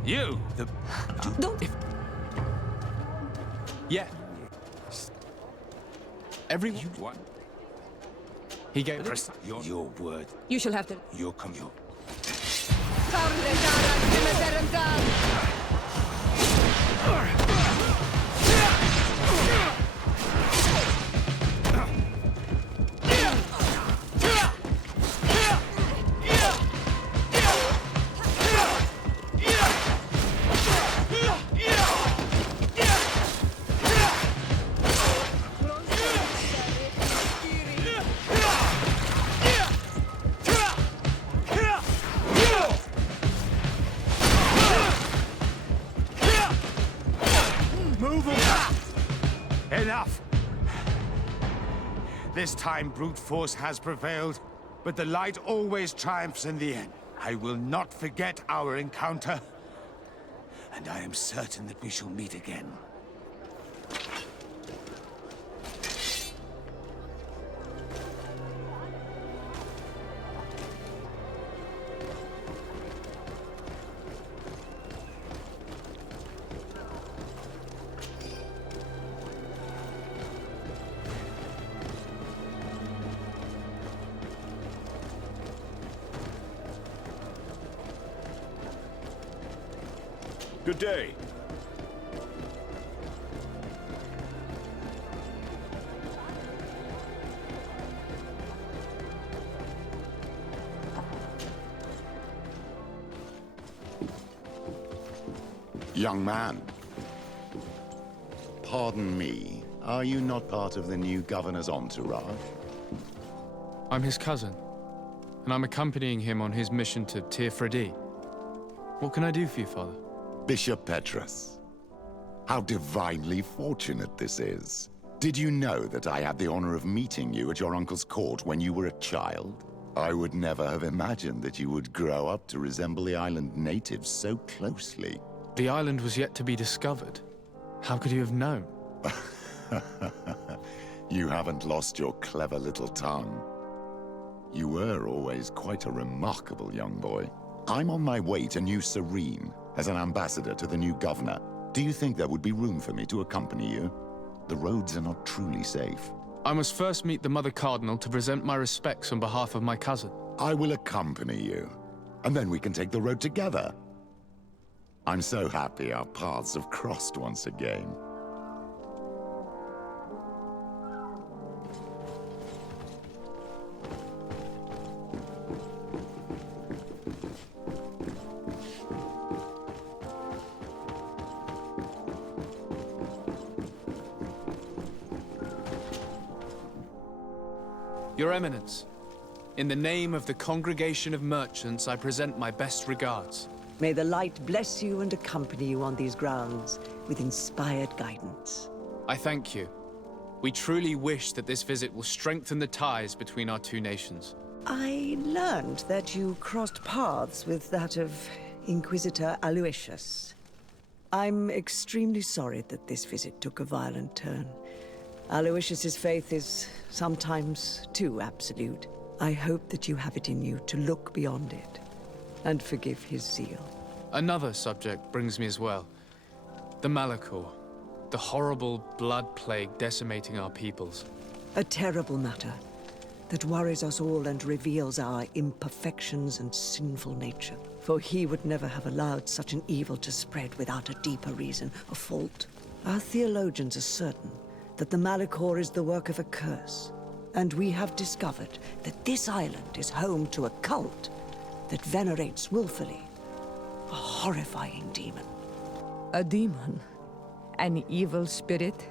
You, the... Don't... Yeah. Everyone... What? He gave... Your word. You shall have to... Your come your... Enough! This time brute force has prevailed, but the light always triumphs in the end. I will not forget our encounter, and I am certain that we shall meet again. Good day. Young man. Pardon me, are you not part of the new governor's entourage? I'm his cousin, and I'm accompanying him on his mission to Tir-Fredi. What can I do for you, Father? Bishop Petrus. How divinely fortunate this is. Did you know that I had the honor of meeting you at your uncle's court when you were a child? I would never have imagined that you would grow up to resemble the island natives so closely. The island was yet to be discovered. How could you have known? You haven't lost your clever little tongue. You were always quite a remarkable young boy. I'm on my way to New Serene as an ambassador to the new governor. Do you think there would be room for me to accompany you? The roads are not truly safe. I must first meet the Mother Cardinal to present my respects on behalf of my cousin. I will accompany you, and then we can take the road together. I'm so happy our paths have crossed once again. Your Eminence, in the name of the Congregation of Merchants, I present my best regards. May the light bless you and accompany you on these grounds with inspired guidance. I thank you. We truly wish that this visit will strengthen the ties between our two nations. I learned that you crossed paths with that of Inquisitor Aloysius. I'm extremely sorry that this visit took a violent turn. Aloysius's faith is sometimes too absolute. I hope that you have it in you to look beyond it and forgive his zeal. Another subject brings me as well. The Malachor. The horrible blood plague decimating our peoples. A terrible matter that worries us all and reveals our imperfections and sinful nature. For he would never have allowed such an evil to spread without a deeper reason, a fault. Our theologians are certain that the Malachor is the work of a curse, and we have discovered that this island is home to a cult that venerates willfully a horrifying demon. A demon? An evil spirit?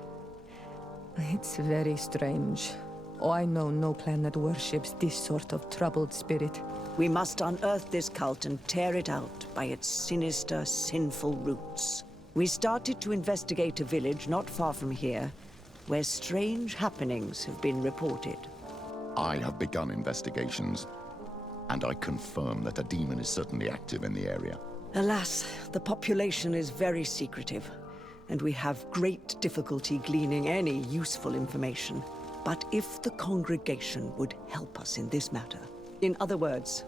It's very strange. Oh, I know no planet worships this sort of troubled spirit. We must unearth this cult and tear it out by its sinister, sinful roots. We started to investigate a village not far from here, where strange happenings have been reported. I have begun investigations, and I confirm that a demon is certainly active in the area. Alas, the population is very secretive, and we have great difficulty gleaning any useful information. But if the congregation would help us in this matter, in other words,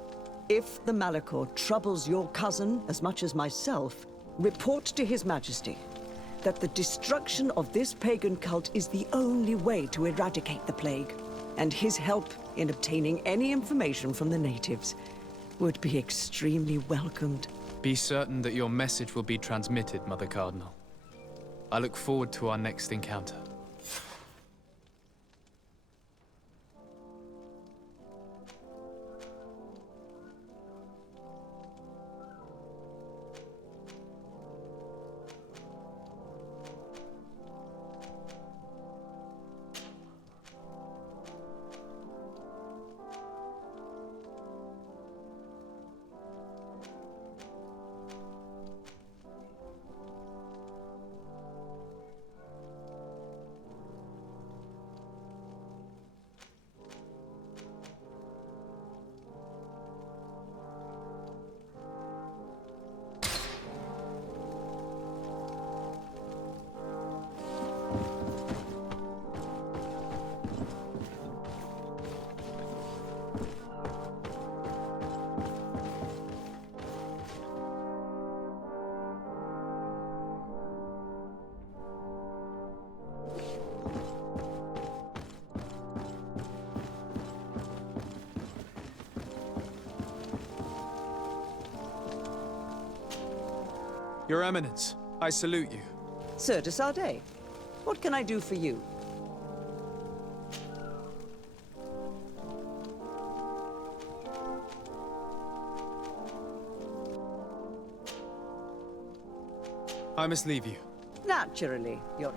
if the Malachor troubles your cousin as much as myself, Report to His Majesty that the destruction of this pagan cult is the only way to eradicate the plague, and his help in obtaining any information from the natives would be extremely welcomed. Be certain that your message will be transmitted, Mother Cardinal. I look forward to our next encounter. Your Eminence, I salute you. Sir de Sardet, what can I do for you? I must leave you. Naturally, Your...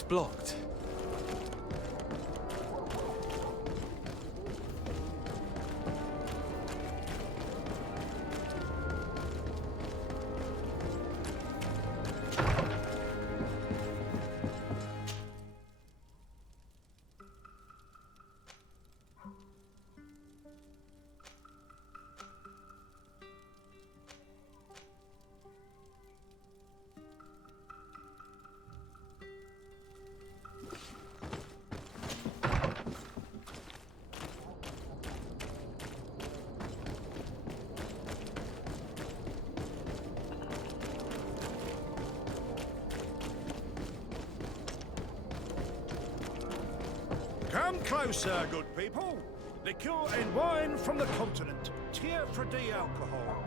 It's blocked. Come closer, good people. Liqueur and wine from the continent. Tier for alcohol.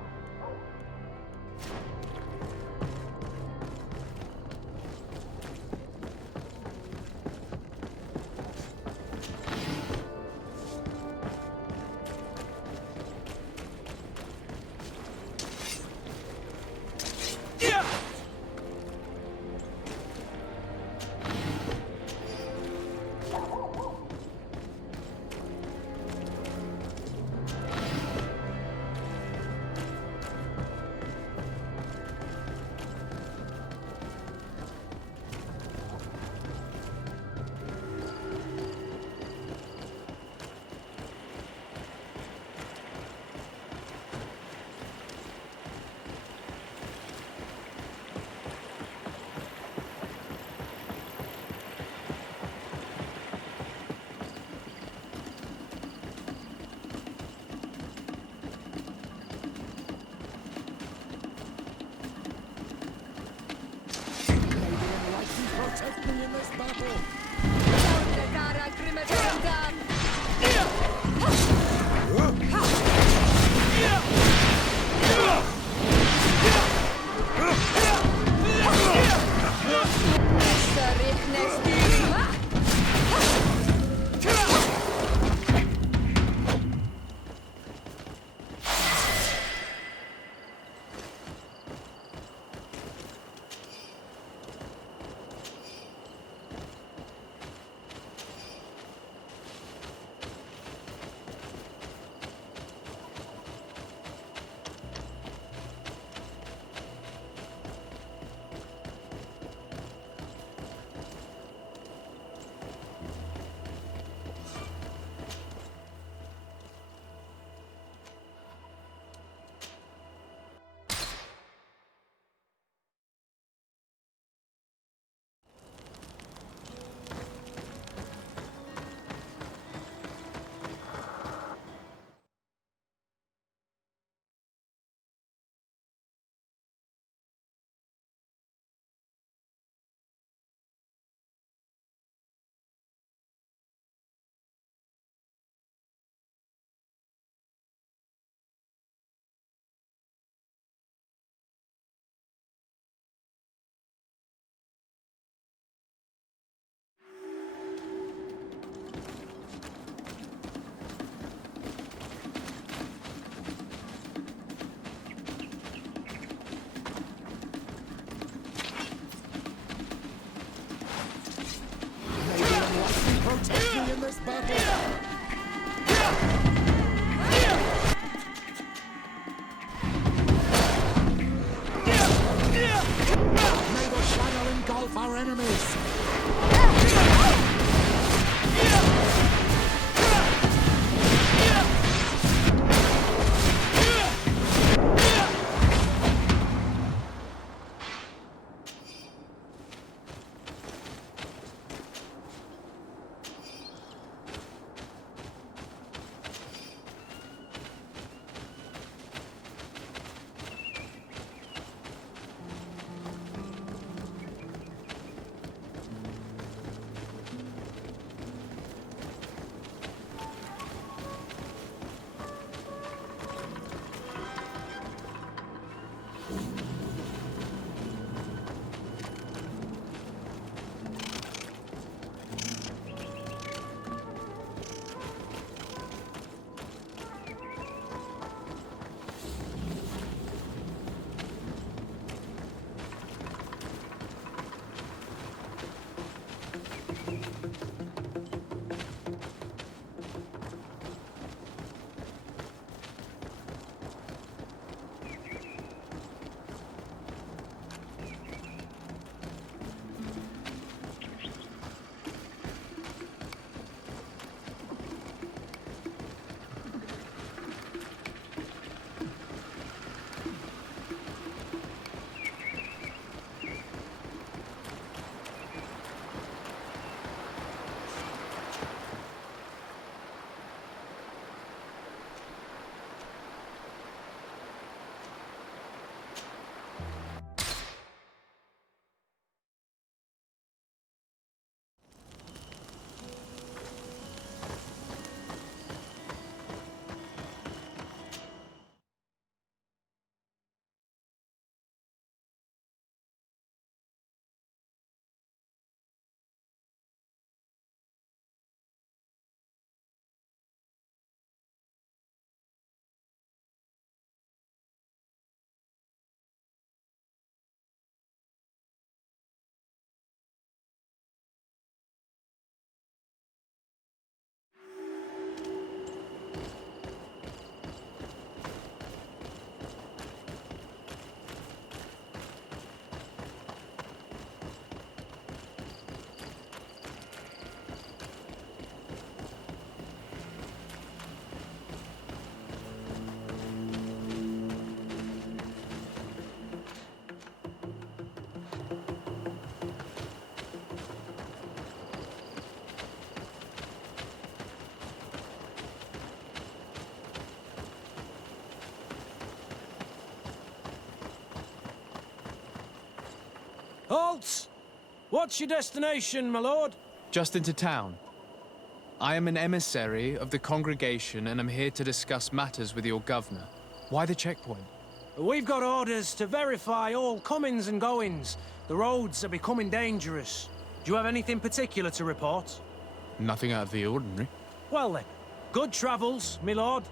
Halt! What's your destination, my lord? Just into town. I am an emissary of the congregation and am here to discuss matters with your governor. Why the checkpoint? We've got orders to verify all comings and goings. The roads are becoming dangerous. Do you have anything particular to report? Nothing out of the ordinary. Well then, good travels, my lord.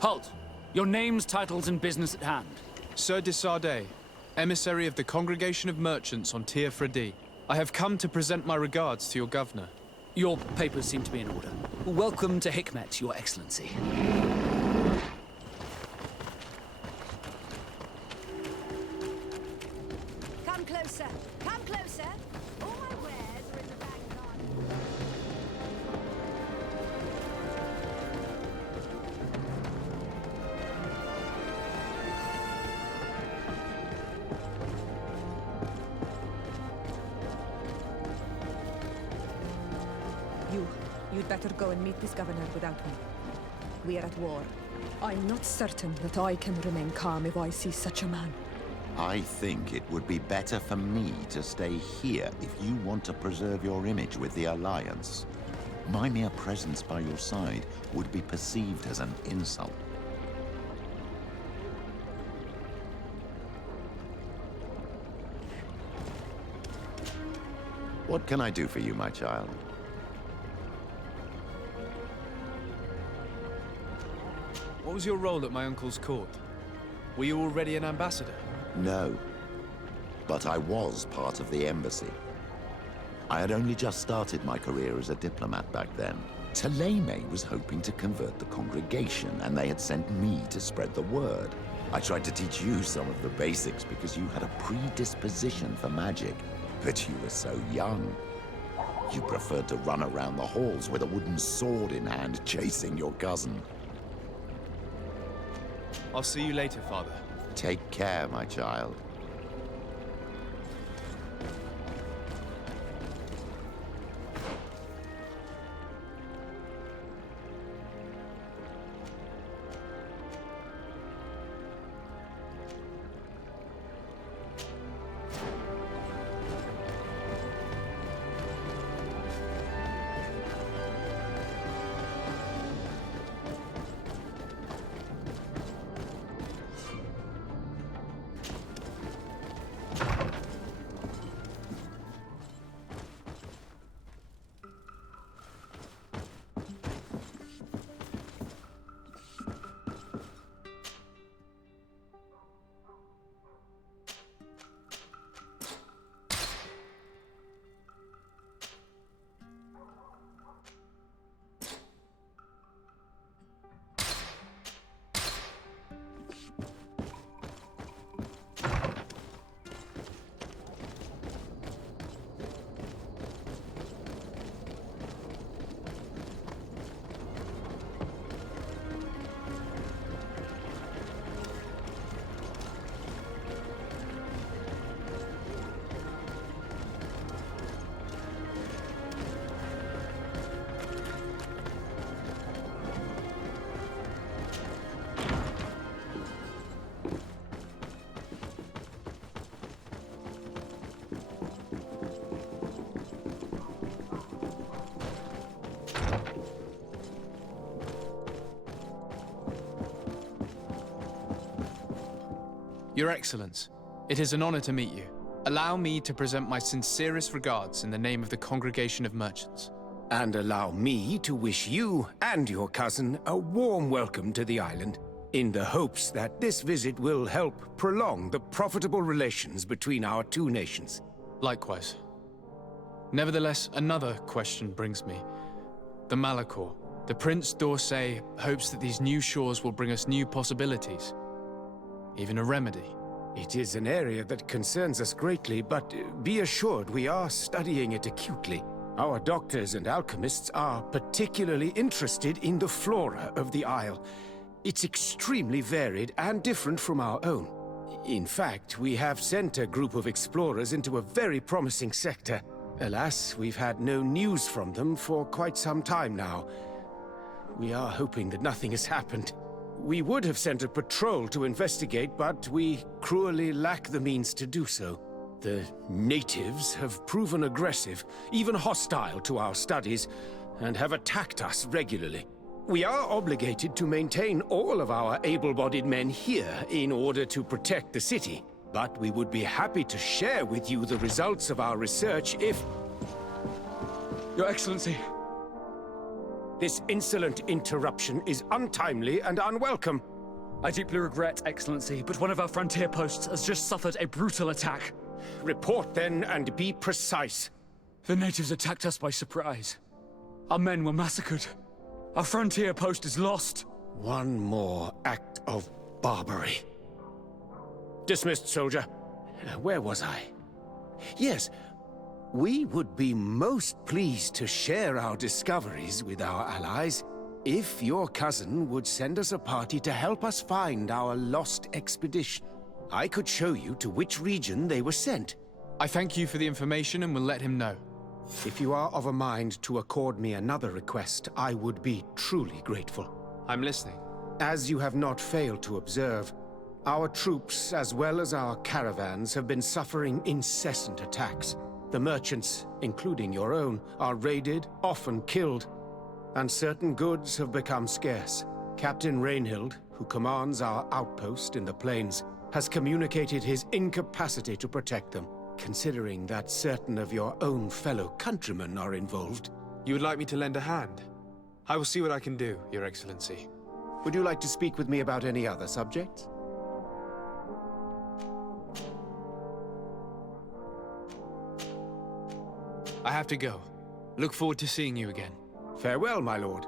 Halt! Your names, titles, and business at hand. Sir de Sardet, emissary of the Congregation of Merchants on Tier Fredy. I have come to present my regards to your governor. Your papers seem to be in order. Welcome to Hikmet, Your Excellency. Come closer. Come closer. All my wares are in the back garden. You'd better go and meet this governor without me. We are at war. I'm not certain that I can remain calm if I see such a man. I think it would be better for me to stay here if you want to preserve your image with the Alliance. My mere presence by your side would be perceived as an insult. What can I do for you, my child? What was your role at my uncle's court? Were you already an ambassador? No. But I was part of the embassy. I had only just started my career as a diplomat back then. Taleme was hoping to convert the congregation, and they had sent me to spread the word. I tried to teach you some of the basics because you had a predisposition for magic. But you were so young. You preferred to run around the halls with a wooden sword in hand, chasing your cousin. I'll see you later, Father. Take care, my child. Your Excellence, it is an honor to meet you. Allow me to present my sincerest regards in the name of the Congregation of Merchants. And allow me to wish you and your cousin a warm welcome to the island, in the hopes that this visit will help prolong the profitable relations between our two nations. Likewise. Nevertheless, another question brings me. The Malachor. The Prince d'Orsay hopes that these new shores will bring us new possibilities. Even a remedy. It is an area that concerns us greatly, but be assured we are studying it acutely. Our doctors and alchemists are particularly interested in the flora of the Isle. It's extremely varied and different from our own. In fact, we have sent a group of explorers into a very promising sector. Alas, we've had no news from them for quite some time now. We are hoping that nothing has happened. We would have sent a patrol to investigate, but we cruelly lack the means to do so. The natives have proven aggressive, even hostile to our studies, and have attacked us regularly. We are obligated to maintain all of our able-bodied men here in order to protect the city, but we would be happy to share with you the results of our research if... Your Excellency. This insolent interruption is untimely and unwelcome. I deeply regret, Excellency, but one of our frontier posts has just suffered a brutal attack. Report then, and be precise. The natives attacked us by surprise. Our men were massacred. Our frontier post is lost. One more act of barbarity. Dismissed, soldier. Where was I? Yes. We would be most pleased to share our discoveries with our allies if your cousin would send us a party to help us find our lost expedition. I could show you to which region they were sent. I thank you for the information and will let him know. If you are of a mind to accord me another request, I would be truly grateful. I'm listening. As you have not failed to observe, our troops, as well as our caravans, have been suffering incessant attacks. The merchants, including your own, are raided, often killed, and certain goods have become scarce. Captain Rainhild, who commands our outpost in the plains, has communicated his incapacity to protect them, considering that certain of your own fellow countrymen are involved. You would like me to lend a hand? I will see what I can do, Your Excellency. Would you like to speak with me about any other subjects? I have to go. Look forward to seeing you again. Farewell, my lord.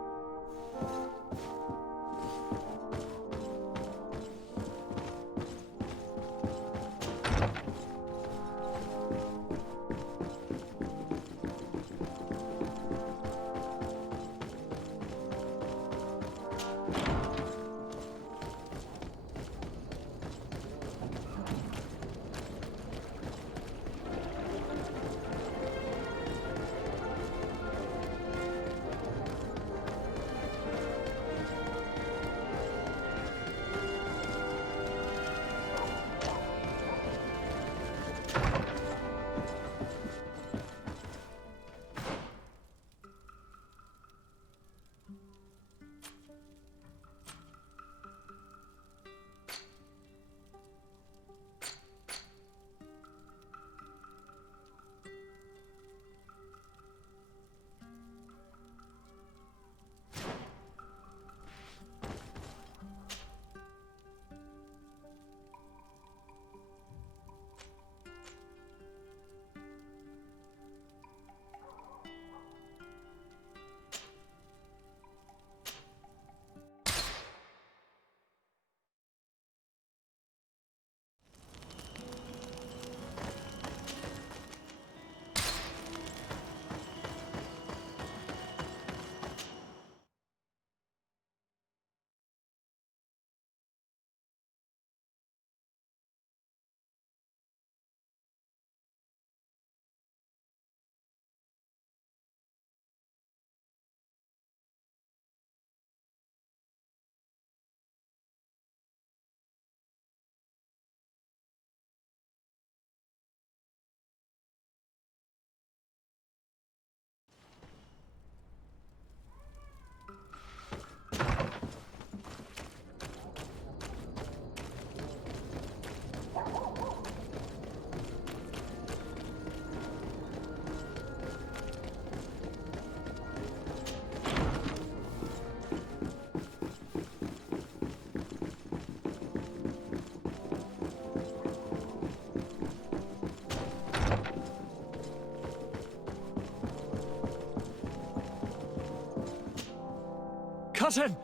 Cousin!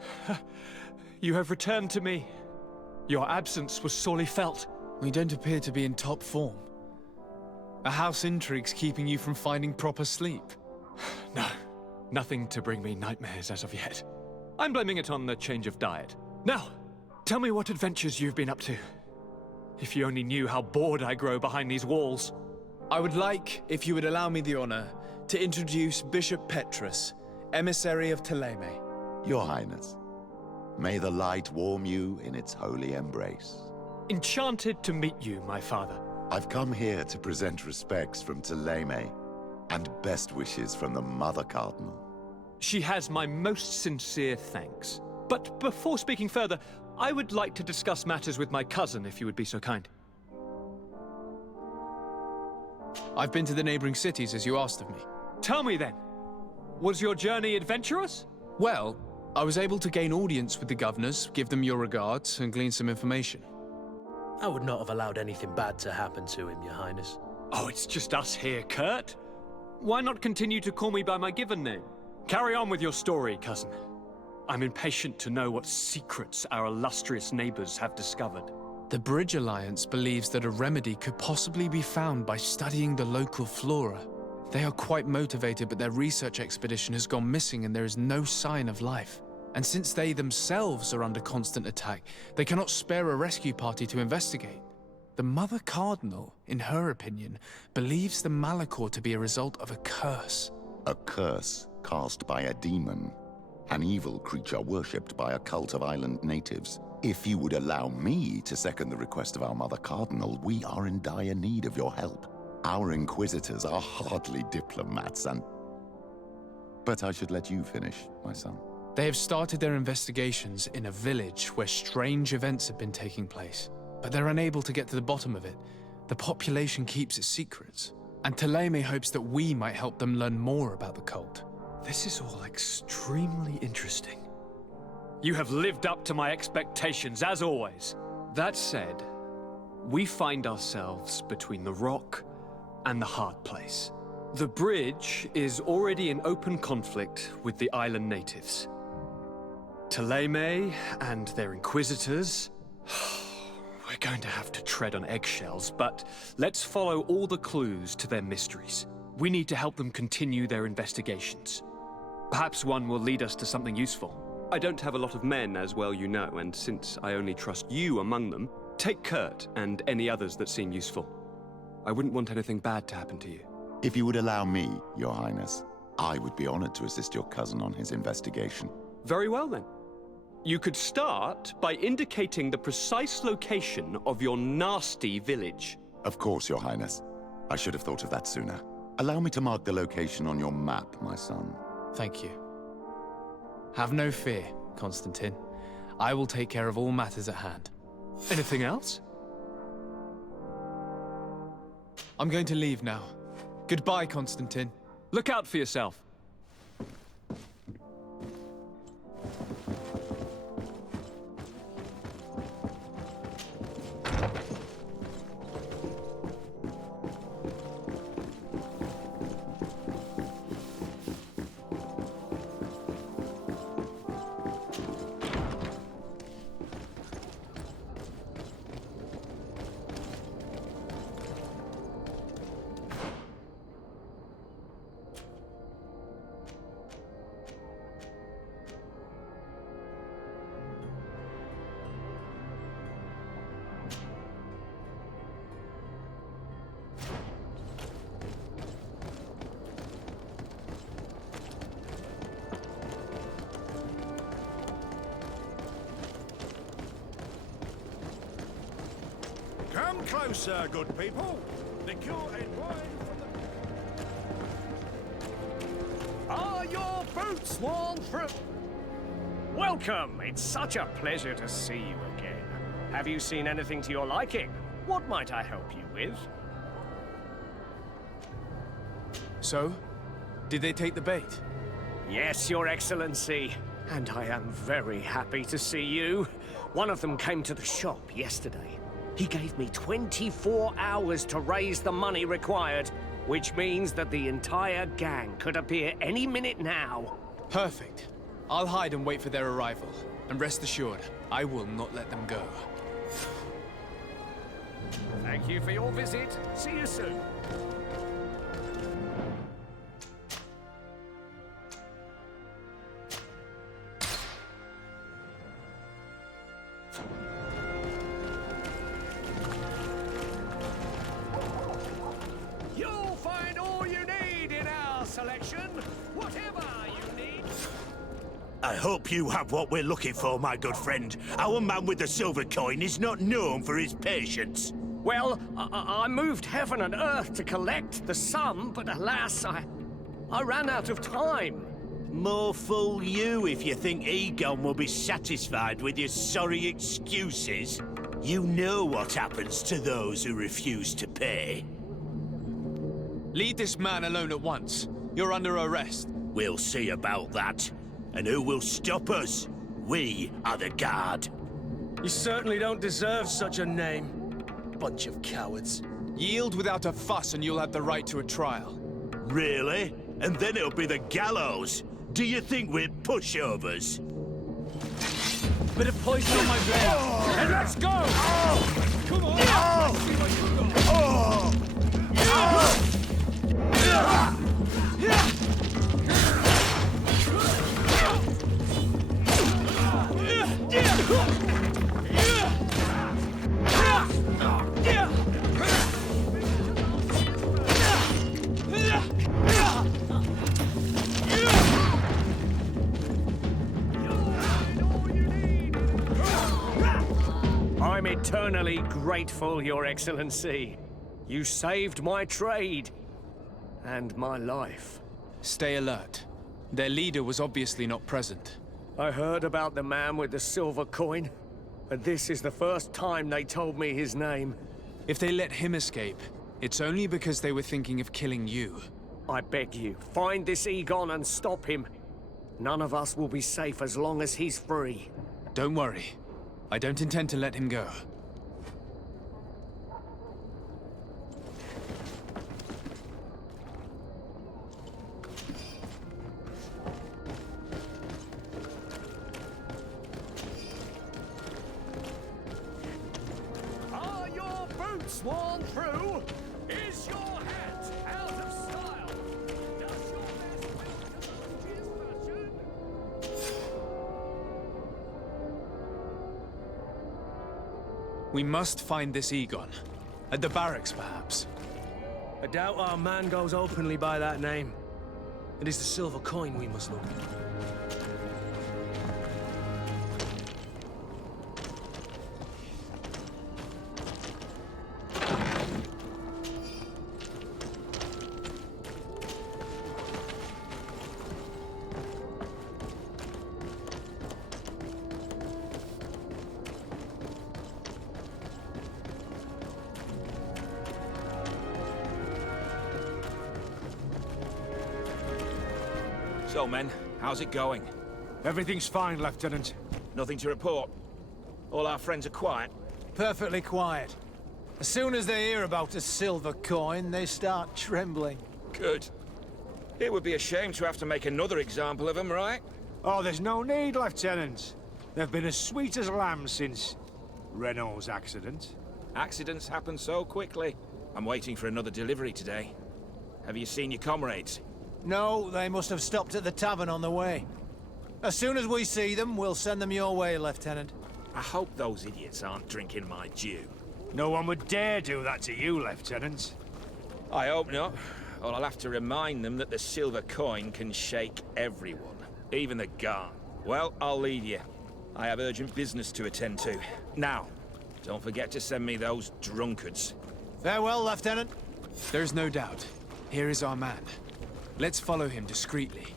You have returned to me. Your absence was sorely felt. We don't appear to be in top form. A house intrigue's keeping you from finding proper sleep. No, nothing to bring me nightmares as of yet. I'm blaming it on the change of diet. Now, tell me what adventures you've been up to. If you only knew how bored I grow behind these walls. I would like, if you would allow me the honor, to introduce Bishop Petrus, emissary of Ptolemy. Your Highness, may the light warm you in its holy embrace. Enchanted to meet you, my father. I've come here to present respects from Ptolemy, and best wishes from the Mother Cardinal. She has my most sincere thanks. But before speaking further, I would like to discuss matters with my cousin, if you would be so kind. I've been to the neighboring cities, as you asked of me. Tell me then, was your journey adventurous? Well, I was able to gain audience with the governors, give them your regards, and glean some information. I would not have allowed anything bad to happen to him, Your Highness. Oh, it's just us here, Kurt. Why not continue to call me by my given name? Carry on with your story, cousin. I'm impatient to know what secrets our illustrious neighbors have discovered. The Bridge Alliance believes that a remedy could possibly be found by studying the local flora. They are quite motivated, but their research expedition has gone missing and there is no sign of life. And since they themselves are under constant attack, they cannot spare a rescue party to investigate. The Mother Cardinal, in her opinion, believes the Malachor to be a result of a curse. A curse cast by a demon. An evil creature worshipped by a cult of island natives. If you would allow me to second the request of our Mother Cardinal, we are in dire need of your help. Our inquisitors are hardly diplomats and... But I should let you finish, my son. They have started their investigations in a village where strange events have been taking place, but they're unable to get to the bottom of it. The population keeps its secrets, and Ptolemy hopes that we might help them learn more about the cult. This is all extremely interesting. You have lived up to my expectations, as always. That said, we find ourselves between the rock and the hard place. The bridge is already in open conflict with the island natives. Ptolemy and their inquisitors... We're going to have to tread on eggshells, but let's follow all the clues to their mysteries. We need to help them continue their investigations. Perhaps one will lead us to something useful. I don't have a lot of men, as well you know, and since I only trust you among them, take Kurt and any others that seem useful. I wouldn't want anything bad to happen to you. If you would allow me, Your Highness, I would be honored to assist your cousin on his investigation. Very well, then. You could start by indicating the precise location of your nasty village. Of course, Your Highness. I should have thought of that sooner. Allow me to mark the location on your map, my son. Thank you. Have no fear, Constantine. I will take care of all matters at hand. Anything else? I'm going to leave now. Goodbye, Constantine. Look out for yourself. Come closer, good people. Liqueur and wine from the... Are your boots worn through? Welcome. It's such a pleasure to see you again. Have you seen anything to your liking? What might I help you with? So, did they take the bait? Yes, Your Excellency. And I am very happy to see you. One of them came to the shop yesterday. He gave me 24 hours to raise the money required, which means that the entire gang could appear any minute now. Perfect. I'll hide and wait for their arrival. And rest assured, I will not let them go. Thank you for your visit. See you soon. You'll find all you need in our selection, whatever you need. I hope you have what we're looking for, my good friend. Our man with the silver coin is not known for his patience. Well, I moved heaven and earth to collect the sum, but alas, I ran out of time. More fool you if you think Egon will be satisfied with your sorry excuses. You know what happens to those who refuse to pay. Leave this man alone at once. You're under arrest. We'll see about that. And who will stop us? We are the guard. You certainly don't deserve such a name. Bunch of cowards. Yield without a fuss and you'll have the right to a trial. Really? And then it'll be the gallows. Do you think we're pushovers? Bit of poison on my blade. Oh. And let's go! Oh. Come on! Oh. Let's see what you got. I'm eternally grateful, Your Excellency. You saved my trade and my life. Stay alert. Their leader was obviously not present. I heard about the man with the silver coin, and this is the first time they told me his name. If they let him escape, it's only because they were thinking of killing you. I beg you, find this Egon and stop him. None of us will be safe as long as he's free. Don't worry. I don't intend to let him go. Are your boots worn through? Is your hat out of style? Does your best will to fashion? We must find this Egon. At the barracks, perhaps. I doubt our man goes openly by that name. It is the silver coin we must look at. So, men, how's it going? Everything's fine, Lieutenant. Nothing to report? All our friends are quiet? Perfectly quiet. As soon as they hear about a silver coin, they start trembling. Good. It would be a shame to have to make another example of them, right? Oh, there's no need, Lieutenant. They've been as sweet as lambs since Renault's accident. Accidents happen so quickly. I'm waiting for another delivery today. Have you seen your comrades? No, they must have stopped at the tavern on the way. As soon as we see them, we'll send them your way, Lieutenant. I hope those idiots aren't drinking my dew. No one would dare do that to you, Lieutenant. I hope not. Or I'll have to remind them that the silver coin can shake everyone, even the guard. Well, I'll leave you. I have urgent business to attend to. Now, don't forget to send me those drunkards. Farewell, Lieutenant. There's no doubt. Here is our man. Let's follow him discreetly.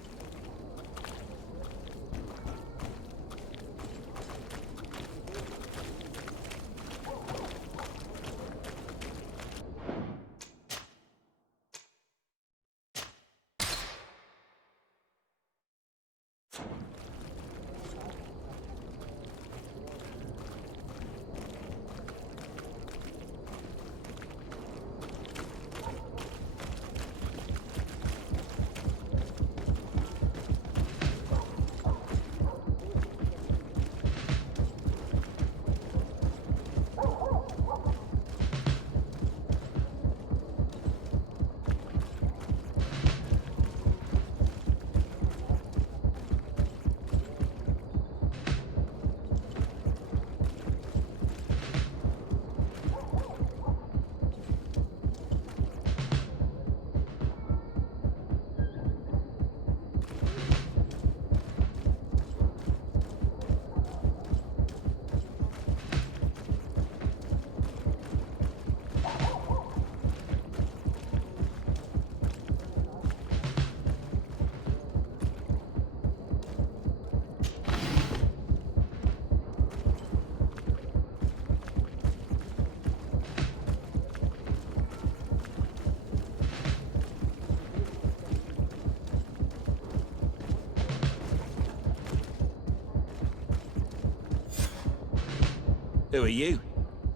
Who are you?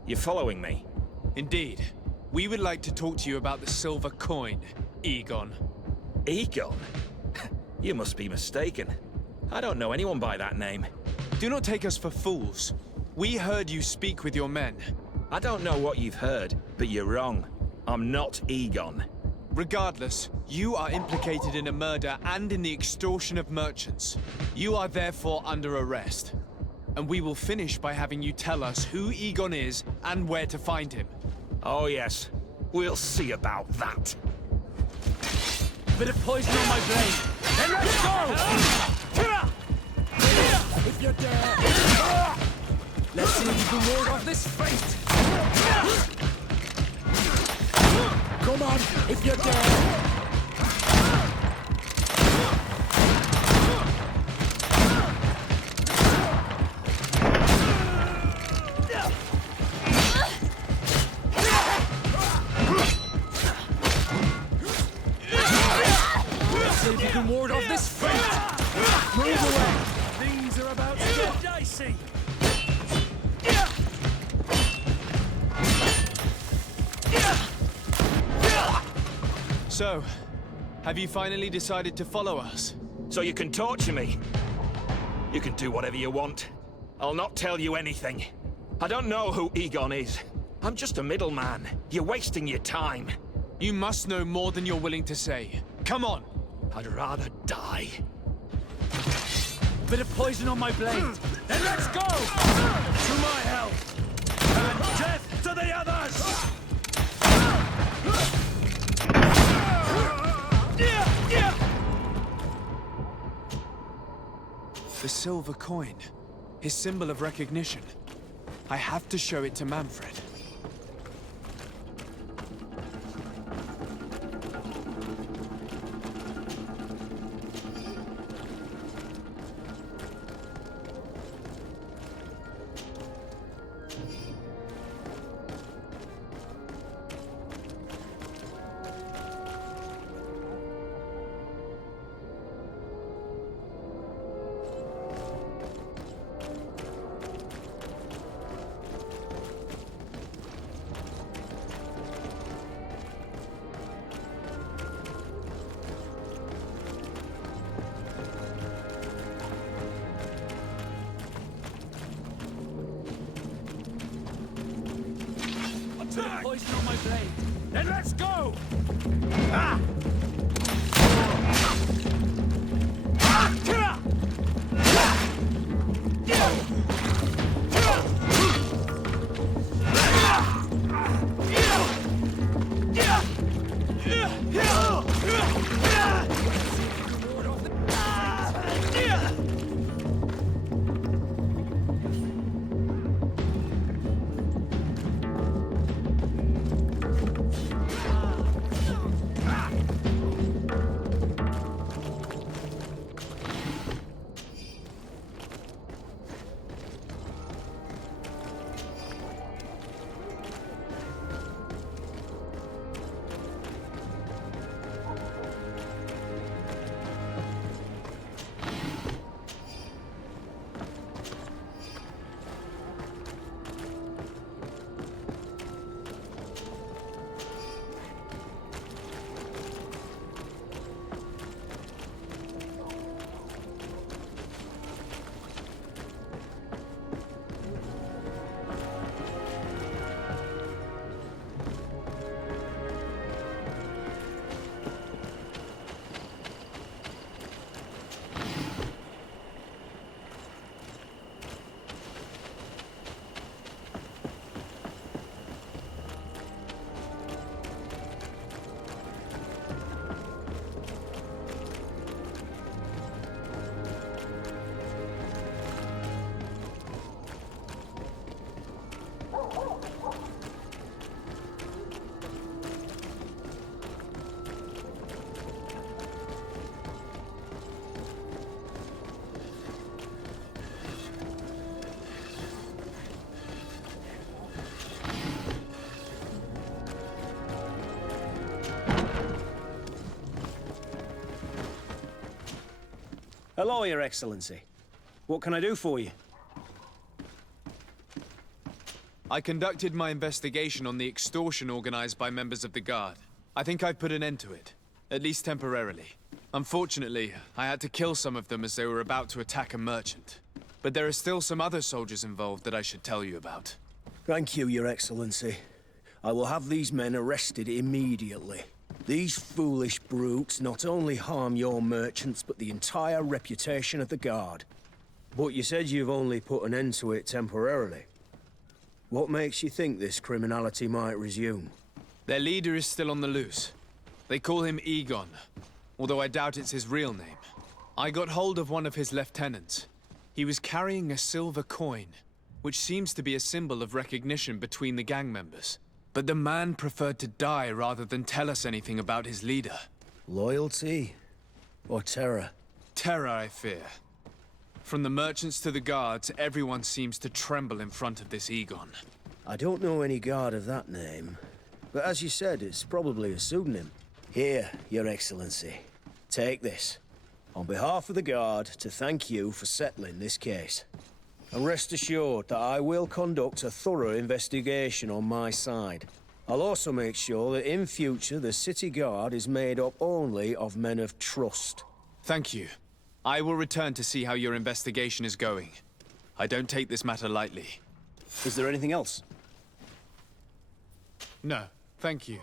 You following me? Indeed. We would like to talk to you about the silver coin, Egon. Egon? You must be mistaken. I don't know anyone by that name. Do not take us for fools. We heard you speak with your men. I don't know what you've heard, but you're wrong. I'm not Egon. Regardless, you are implicated in a murder and in the extortion of merchants. You are therefore under arrest. And we will finish by having you tell us who Egon is and where to find him. Oh yes, we'll see about that. Bit of poison on my blade. Then let's go! If you're there, let's see if you can ward off this fate. Come on, if you're there. See if you can ward off this fate. Move away. Things are about to get dicey. So, have you finally decided to follow us? So you can torture me. You can do whatever you want. I'll not tell you anything. I don't know who Egon is. I'm just a middleman. You're wasting your time. You must know more than you're willing to say. Come on! I'd rather die. Bit of poison on my blade. Then let's go! To my help! And death to the others! The silver coin. His symbol of recognition. I have to show it to Manfred. Poison on my blade. Then let's go! Ah! Hello, Your Excellency. What can I do for you? I conducted my investigation on the extortion organized by members of the Guard. I think I've put an end to it, at least temporarily. Unfortunately, I had to kill some of them as they were about to attack a merchant. But there are still some other soldiers involved that I should tell you about. Thank you, Your Excellency. I will have these men arrested immediately. These foolish brutes not only harm your merchants, but the entire reputation of the Guard. But you said you've only put an end to it temporarily. What makes you think this criminality might resume? Their leader is still on the loose. They call him Egon, although I doubt it's his real name. I got hold of one of his lieutenants. He was carrying a silver coin, which seems to be a symbol of recognition between the gang members. But the man preferred to die rather than tell us anything about his leader. Loyalty? Or terror? Terror, I fear. From the merchants to the guards, everyone seems to tremble in front of this Egon. I don't know any guard of that name. But as you said, it's probably a pseudonym. Here, Your Excellency. Take this. On behalf of the Guard, to thank you for settling this case. And rest assured that I will conduct a thorough investigation on my side. I'll also make sure that in future the City Guard is made up only of men of trust. Thank you. I will return to see how your investigation is going. I don't take this matter lightly. Is there anything else? No, thank you.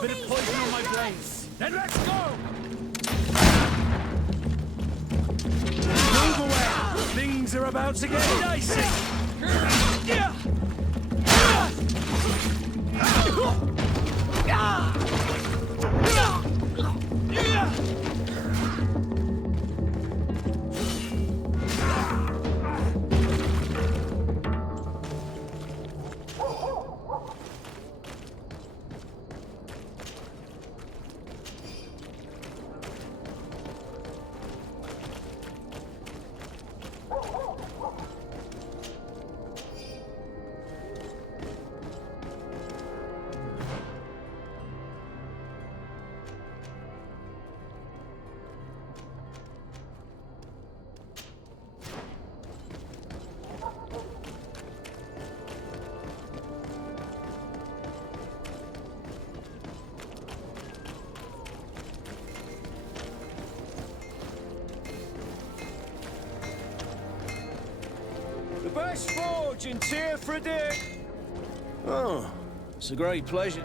Bit of poison on my blades. Then let's go! Move away! Things are about to get dicey! The best forge in Tier for a day. Oh, it's a great pleasure.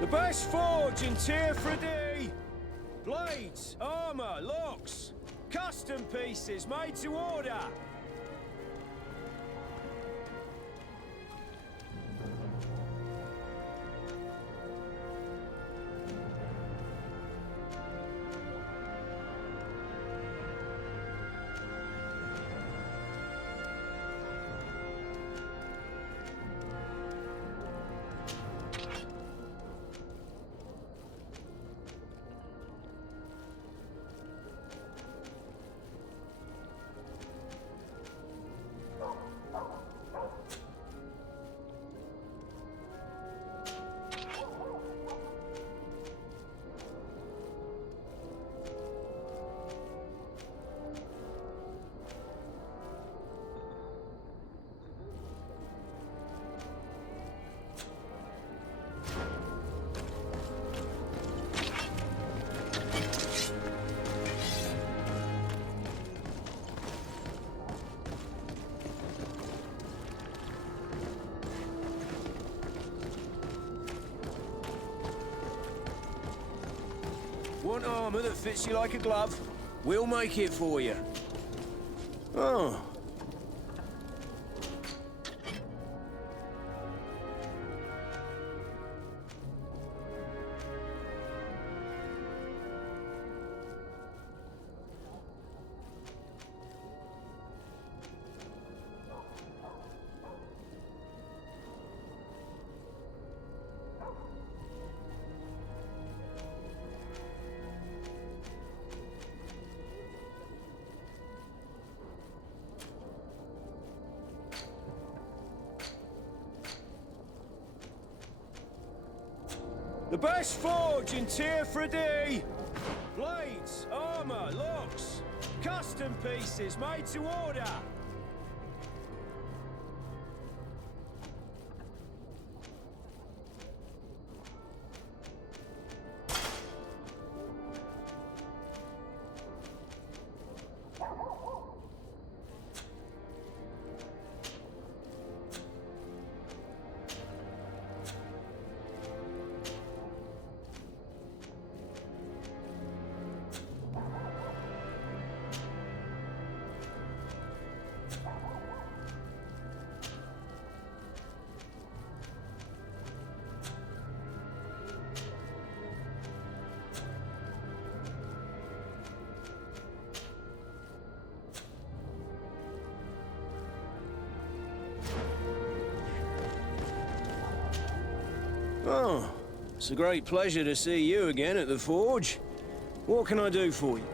The best forge in Tier for a day. Blades, armor, locks, custom pieces made to order. Want armor that fits you like a glove? We'll make it for you. Oh. The best forge in Tier 3D! Blades, armor, locks, custom pieces made to order! Oh, it's a great pleasure to see you again at the Forge. What can I do for you?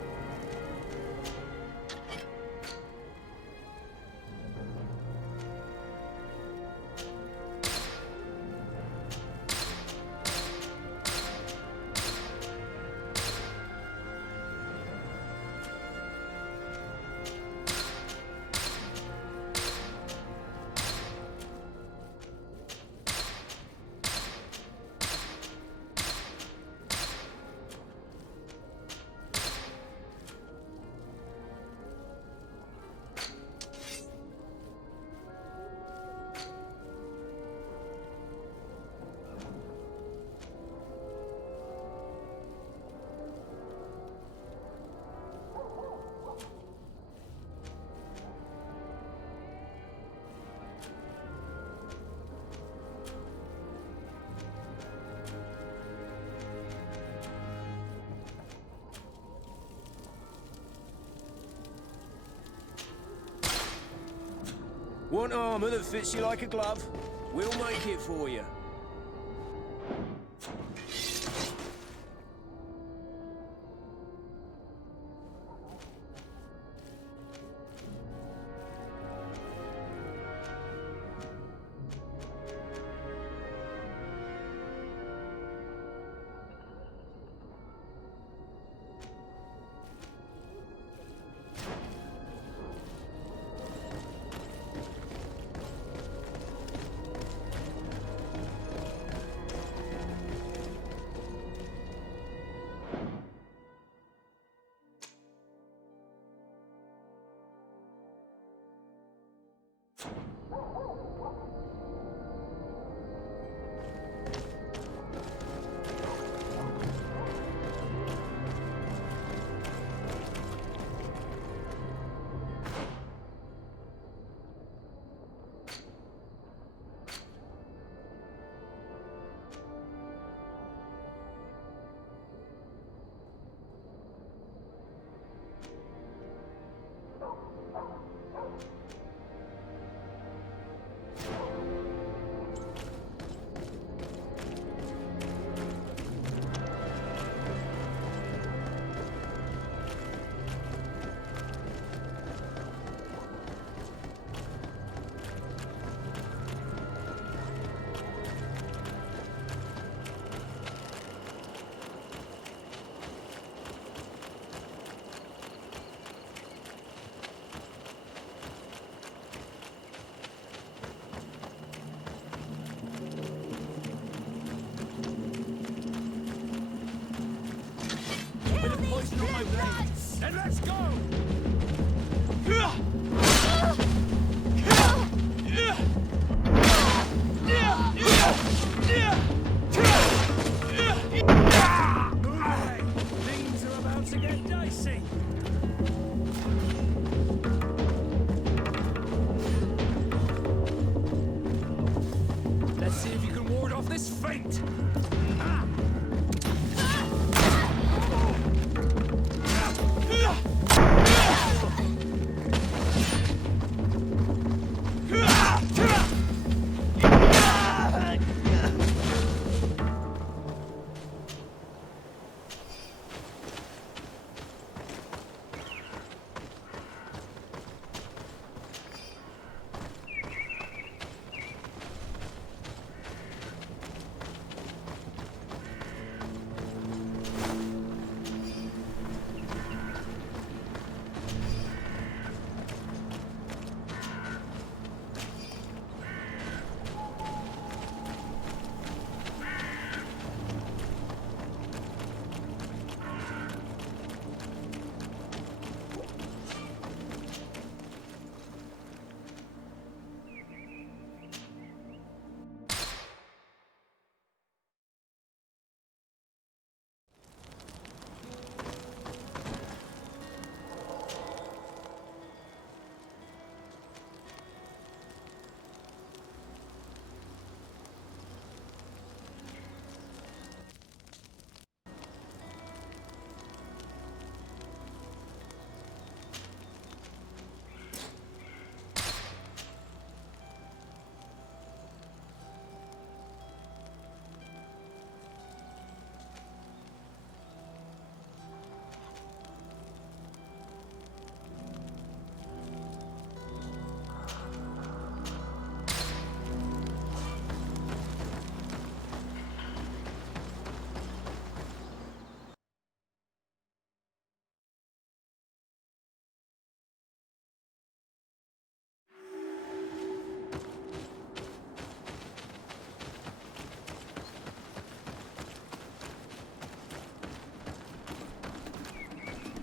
Want armor that fits you like a glove? We'll make it for you.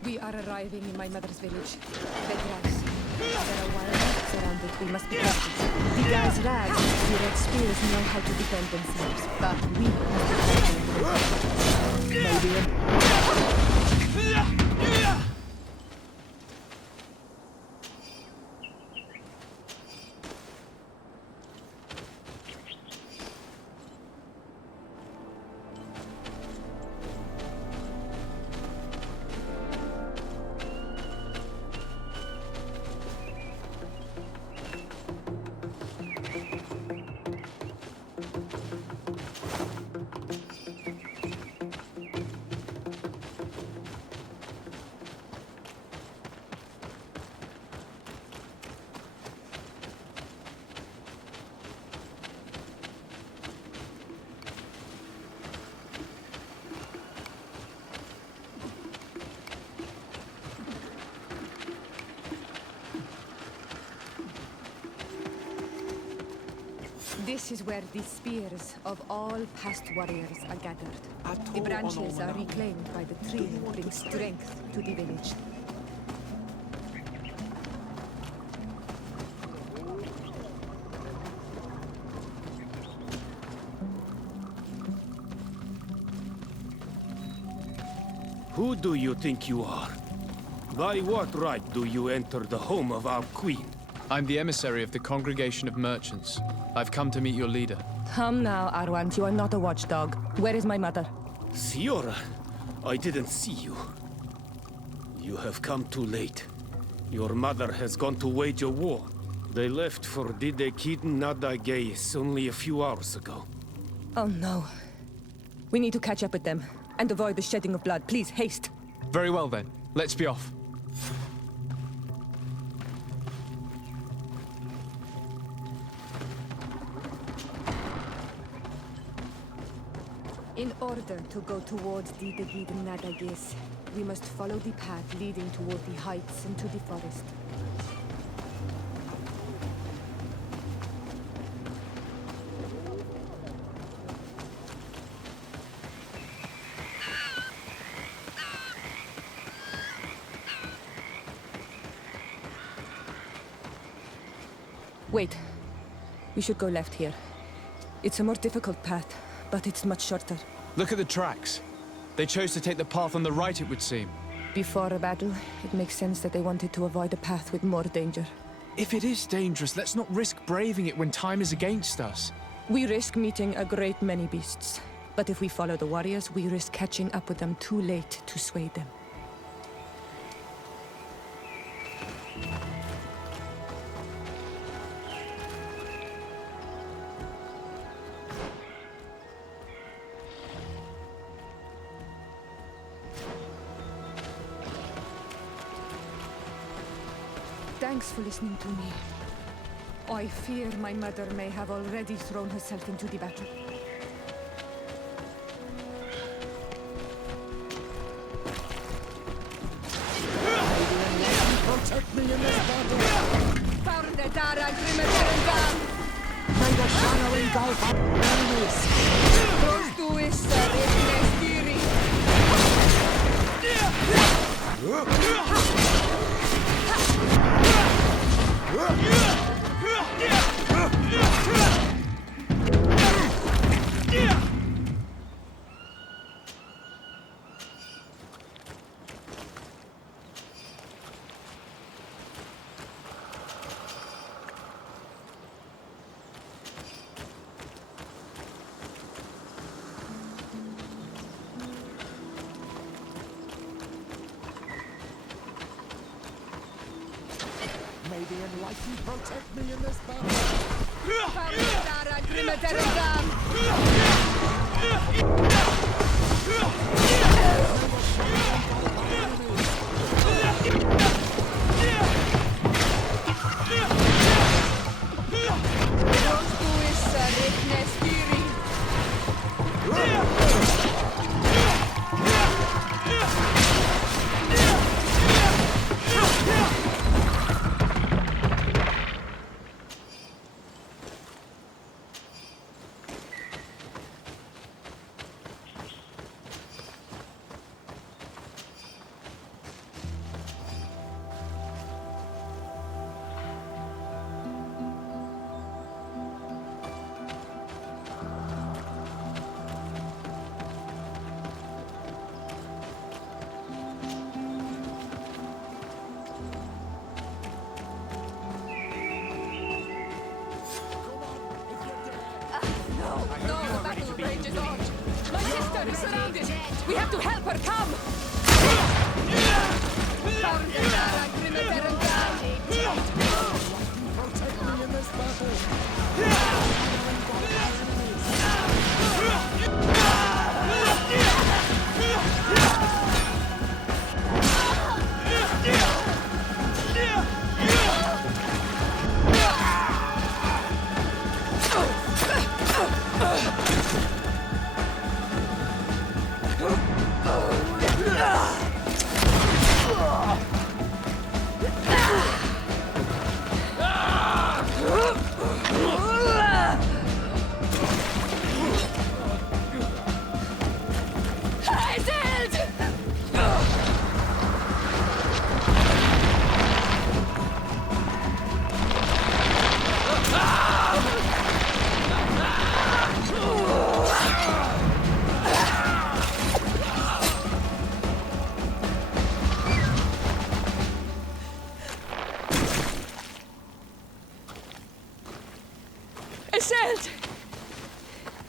We are arriving in my mother's village. Bedras. There are wildlife surrounded. We must be careful. The guys' rags, the red spears know how to defend themselves. But we must be careful. Maybe. This is where the spears of all past warriors are gathered. The branches are reclaimed by the tree and bring strength to the village. Who do you think you are? By what right do you enter the home of our queen? I'm the emissary of the Congregation of Merchants. I've come to meet your leader. Come now, Arwant. You are not a watchdog. Where is my mother? Siora, I didn't see you. You have come too late. Your mother has gone to wage a war. They left for Didekidin Nadagais only a few hours ago. Oh no. We need to catch up with them and avoid the shedding of blood. Please, haste. Very well then. Let's be off. In order to go towards Didekidin Nadagais, we must follow the path leading toward the heights and to the forest. Wait. We should go left here. It's a more difficult path, but it's much shorter. Look at the tracks. They chose to take the path on the right, it would seem. Before a battle, it makes sense that they wanted to avoid a path with more danger. If it is dangerous, let's not risk braving it when time is against us. We risk meeting a great many beasts. But if we follow the warriors, we risk catching up with them too late to sway them. Thanks for listening to me. I fear my mother may have already thrown herself into the battle. Protect me in this battle! May the shadow engulf our enemies! May the enlightened protect me in this battle! No, the battle rages on. My sister is surrounded. We have to help her. Come. Protect me in this battle.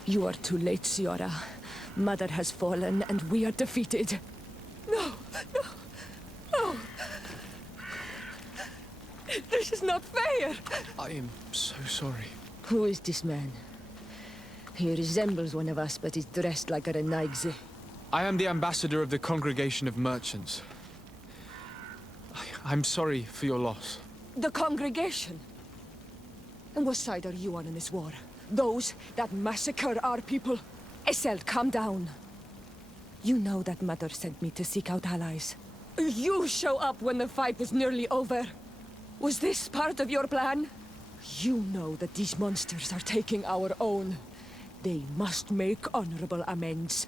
You are too late, Siora. Mother has fallen, and we are defeated. No, no, no. This is not fair. I am so sorry. Who is this man? He resembles one of us, but is dressed like a Renaigze. I am the ambassador of the Congregation of Merchants. I'm sorry for your loss. The congregation? And what side are you on in this war? Those that massacre our people? Esselt, calm down. You know that Mother sent me to seek out allies. You show up when the fight was nearly over. Was this part of your plan? You know that these monsters are taking our own. They must make honorable amends.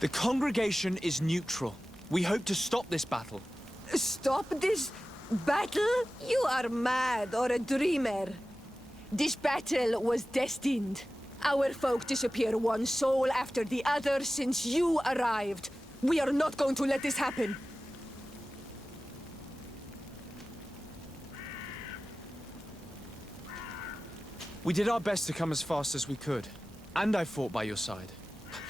The congregation is neutral. We hope to stop this battle. Stop this battle? You are mad or a dreamer. This battle was destined. Our folk disappear one soul after the other since you arrived. We are not going to let this happen. We did our best to come as fast as we could. And I fought by your side.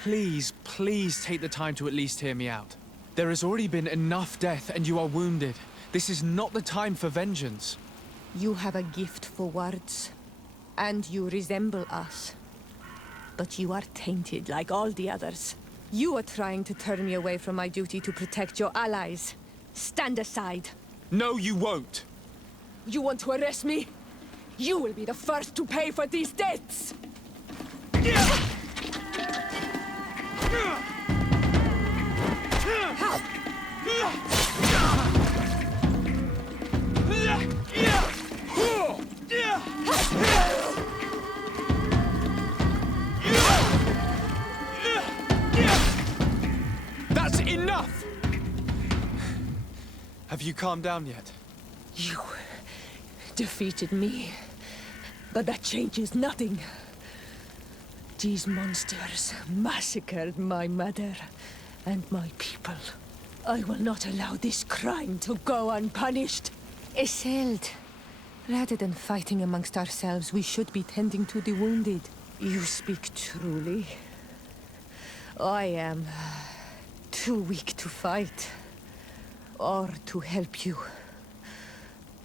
Please, please take the time to at least hear me out. There has already been enough death and you are wounded. This is not the time for vengeance. You have a gift for words. And you resemble us. But you are tainted like all the others. You are trying to turn me away from my duty to protect your allies. Stand aside. No, you won't. You want to arrest me? You will be the first to pay for these debts! That's enough! Have you calmed down yet? You defeated me, but that changes nothing. These monsters massacred my mother and my people. I will not allow this crime to go unpunished. Esselt, rather than fighting amongst ourselves, we should be tending to the wounded. You speak truly. I am too weak to fight, or to help you.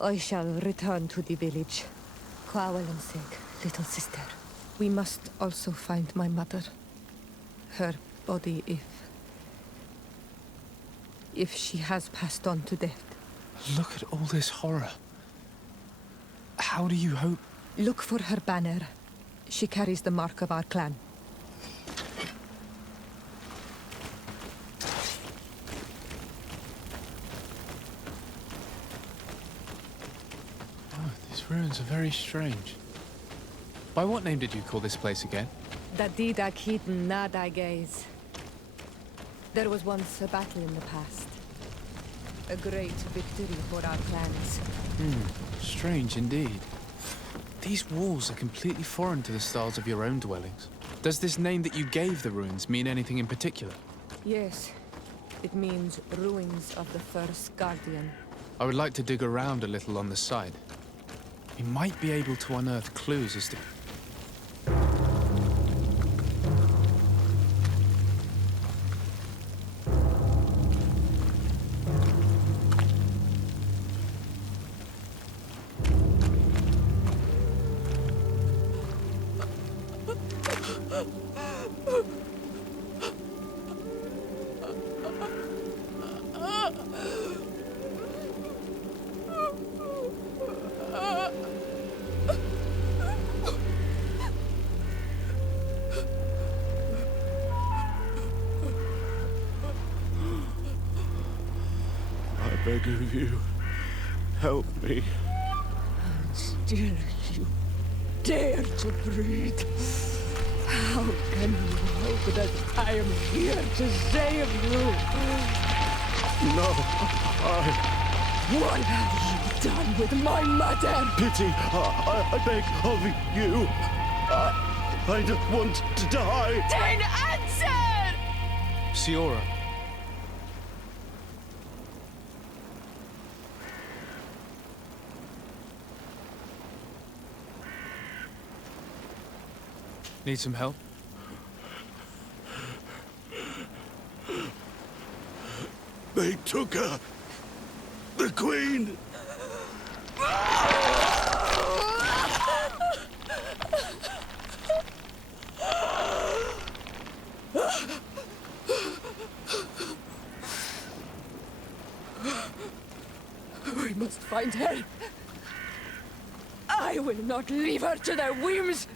I shall return to the village. Kwawalanseg, little sister. We must also find my mother. Her body, if she has passed on to death. Look at all this horror. How do you hope? Look for her banner. She carries the mark of our clan. Oh, these ruins are very strange. By what name did you call this place again? Dadidak Hidden Nadagaze. There was once a battle in the past. A great victory for our clans. Strange indeed. These walls are completely foreign to the styles of your own dwellings. Does this name that you gave the ruins mean anything in particular? Yes. It means ruins of the first Guardian. I would like to dig around a little on the side. We might be able to unearth clues as to... I beg of you, help me. Still you dare to breathe. How can you hope that I am here to save you? No, What have you done with my mother? Pity, I beg of you. I don't want to die. Then answer! Siora. Need some help? They took her. The Queen. We must find her. I will not leave her to their whims.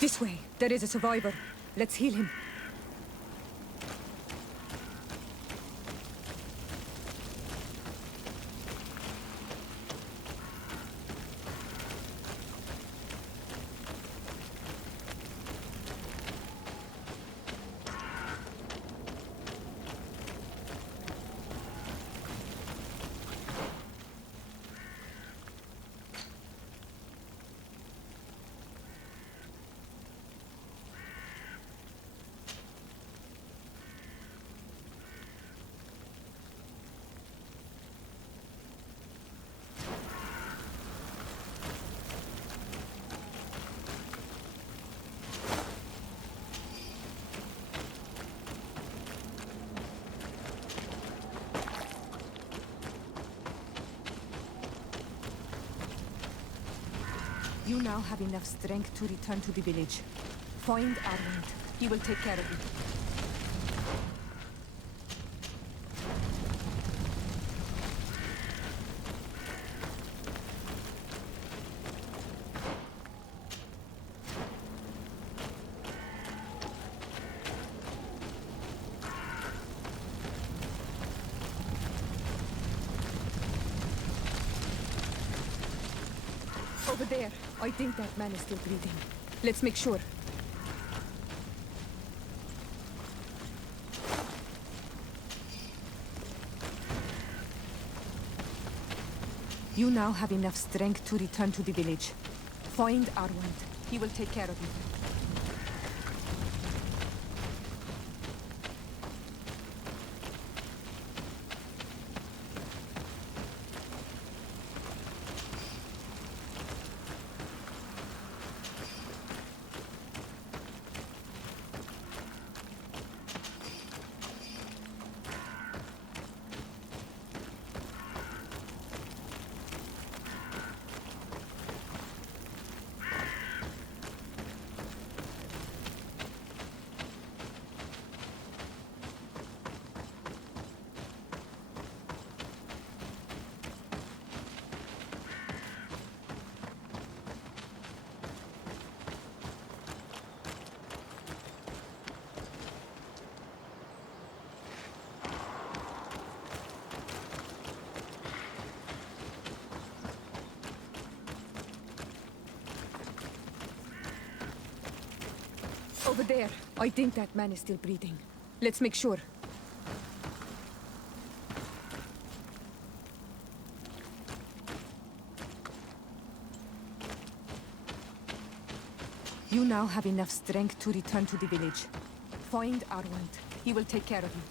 This way. There is a survivor. Let's heal him. You now have enough strength to return to the village. Find Armand. He will take care of you. Over there. I think that man is still breathing. Let's make sure. You now have enough strength to return to the village. Find Armand. He will take care of you. Over there. I think that man is still breathing. Let's make sure. You now have enough strength to return to the village. Find Arwand. He will take care of you.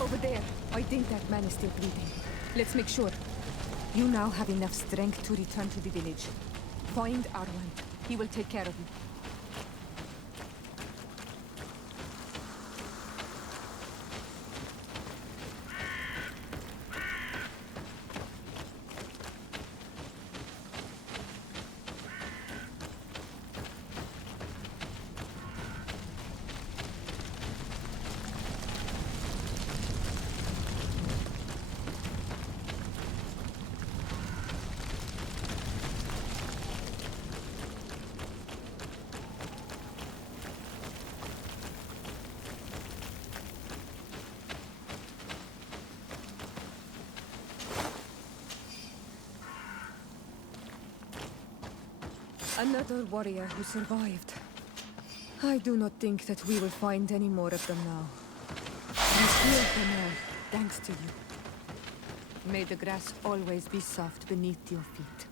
Over there. I think that man is still bleeding. Let's make sure. You now have enough strength to return to the village. Find Arwand. He will take care of you. Another warrior who survived. I do not think that we will find any more of them now. You healed them all, thanks to you. May the grass always be soft beneath your feet.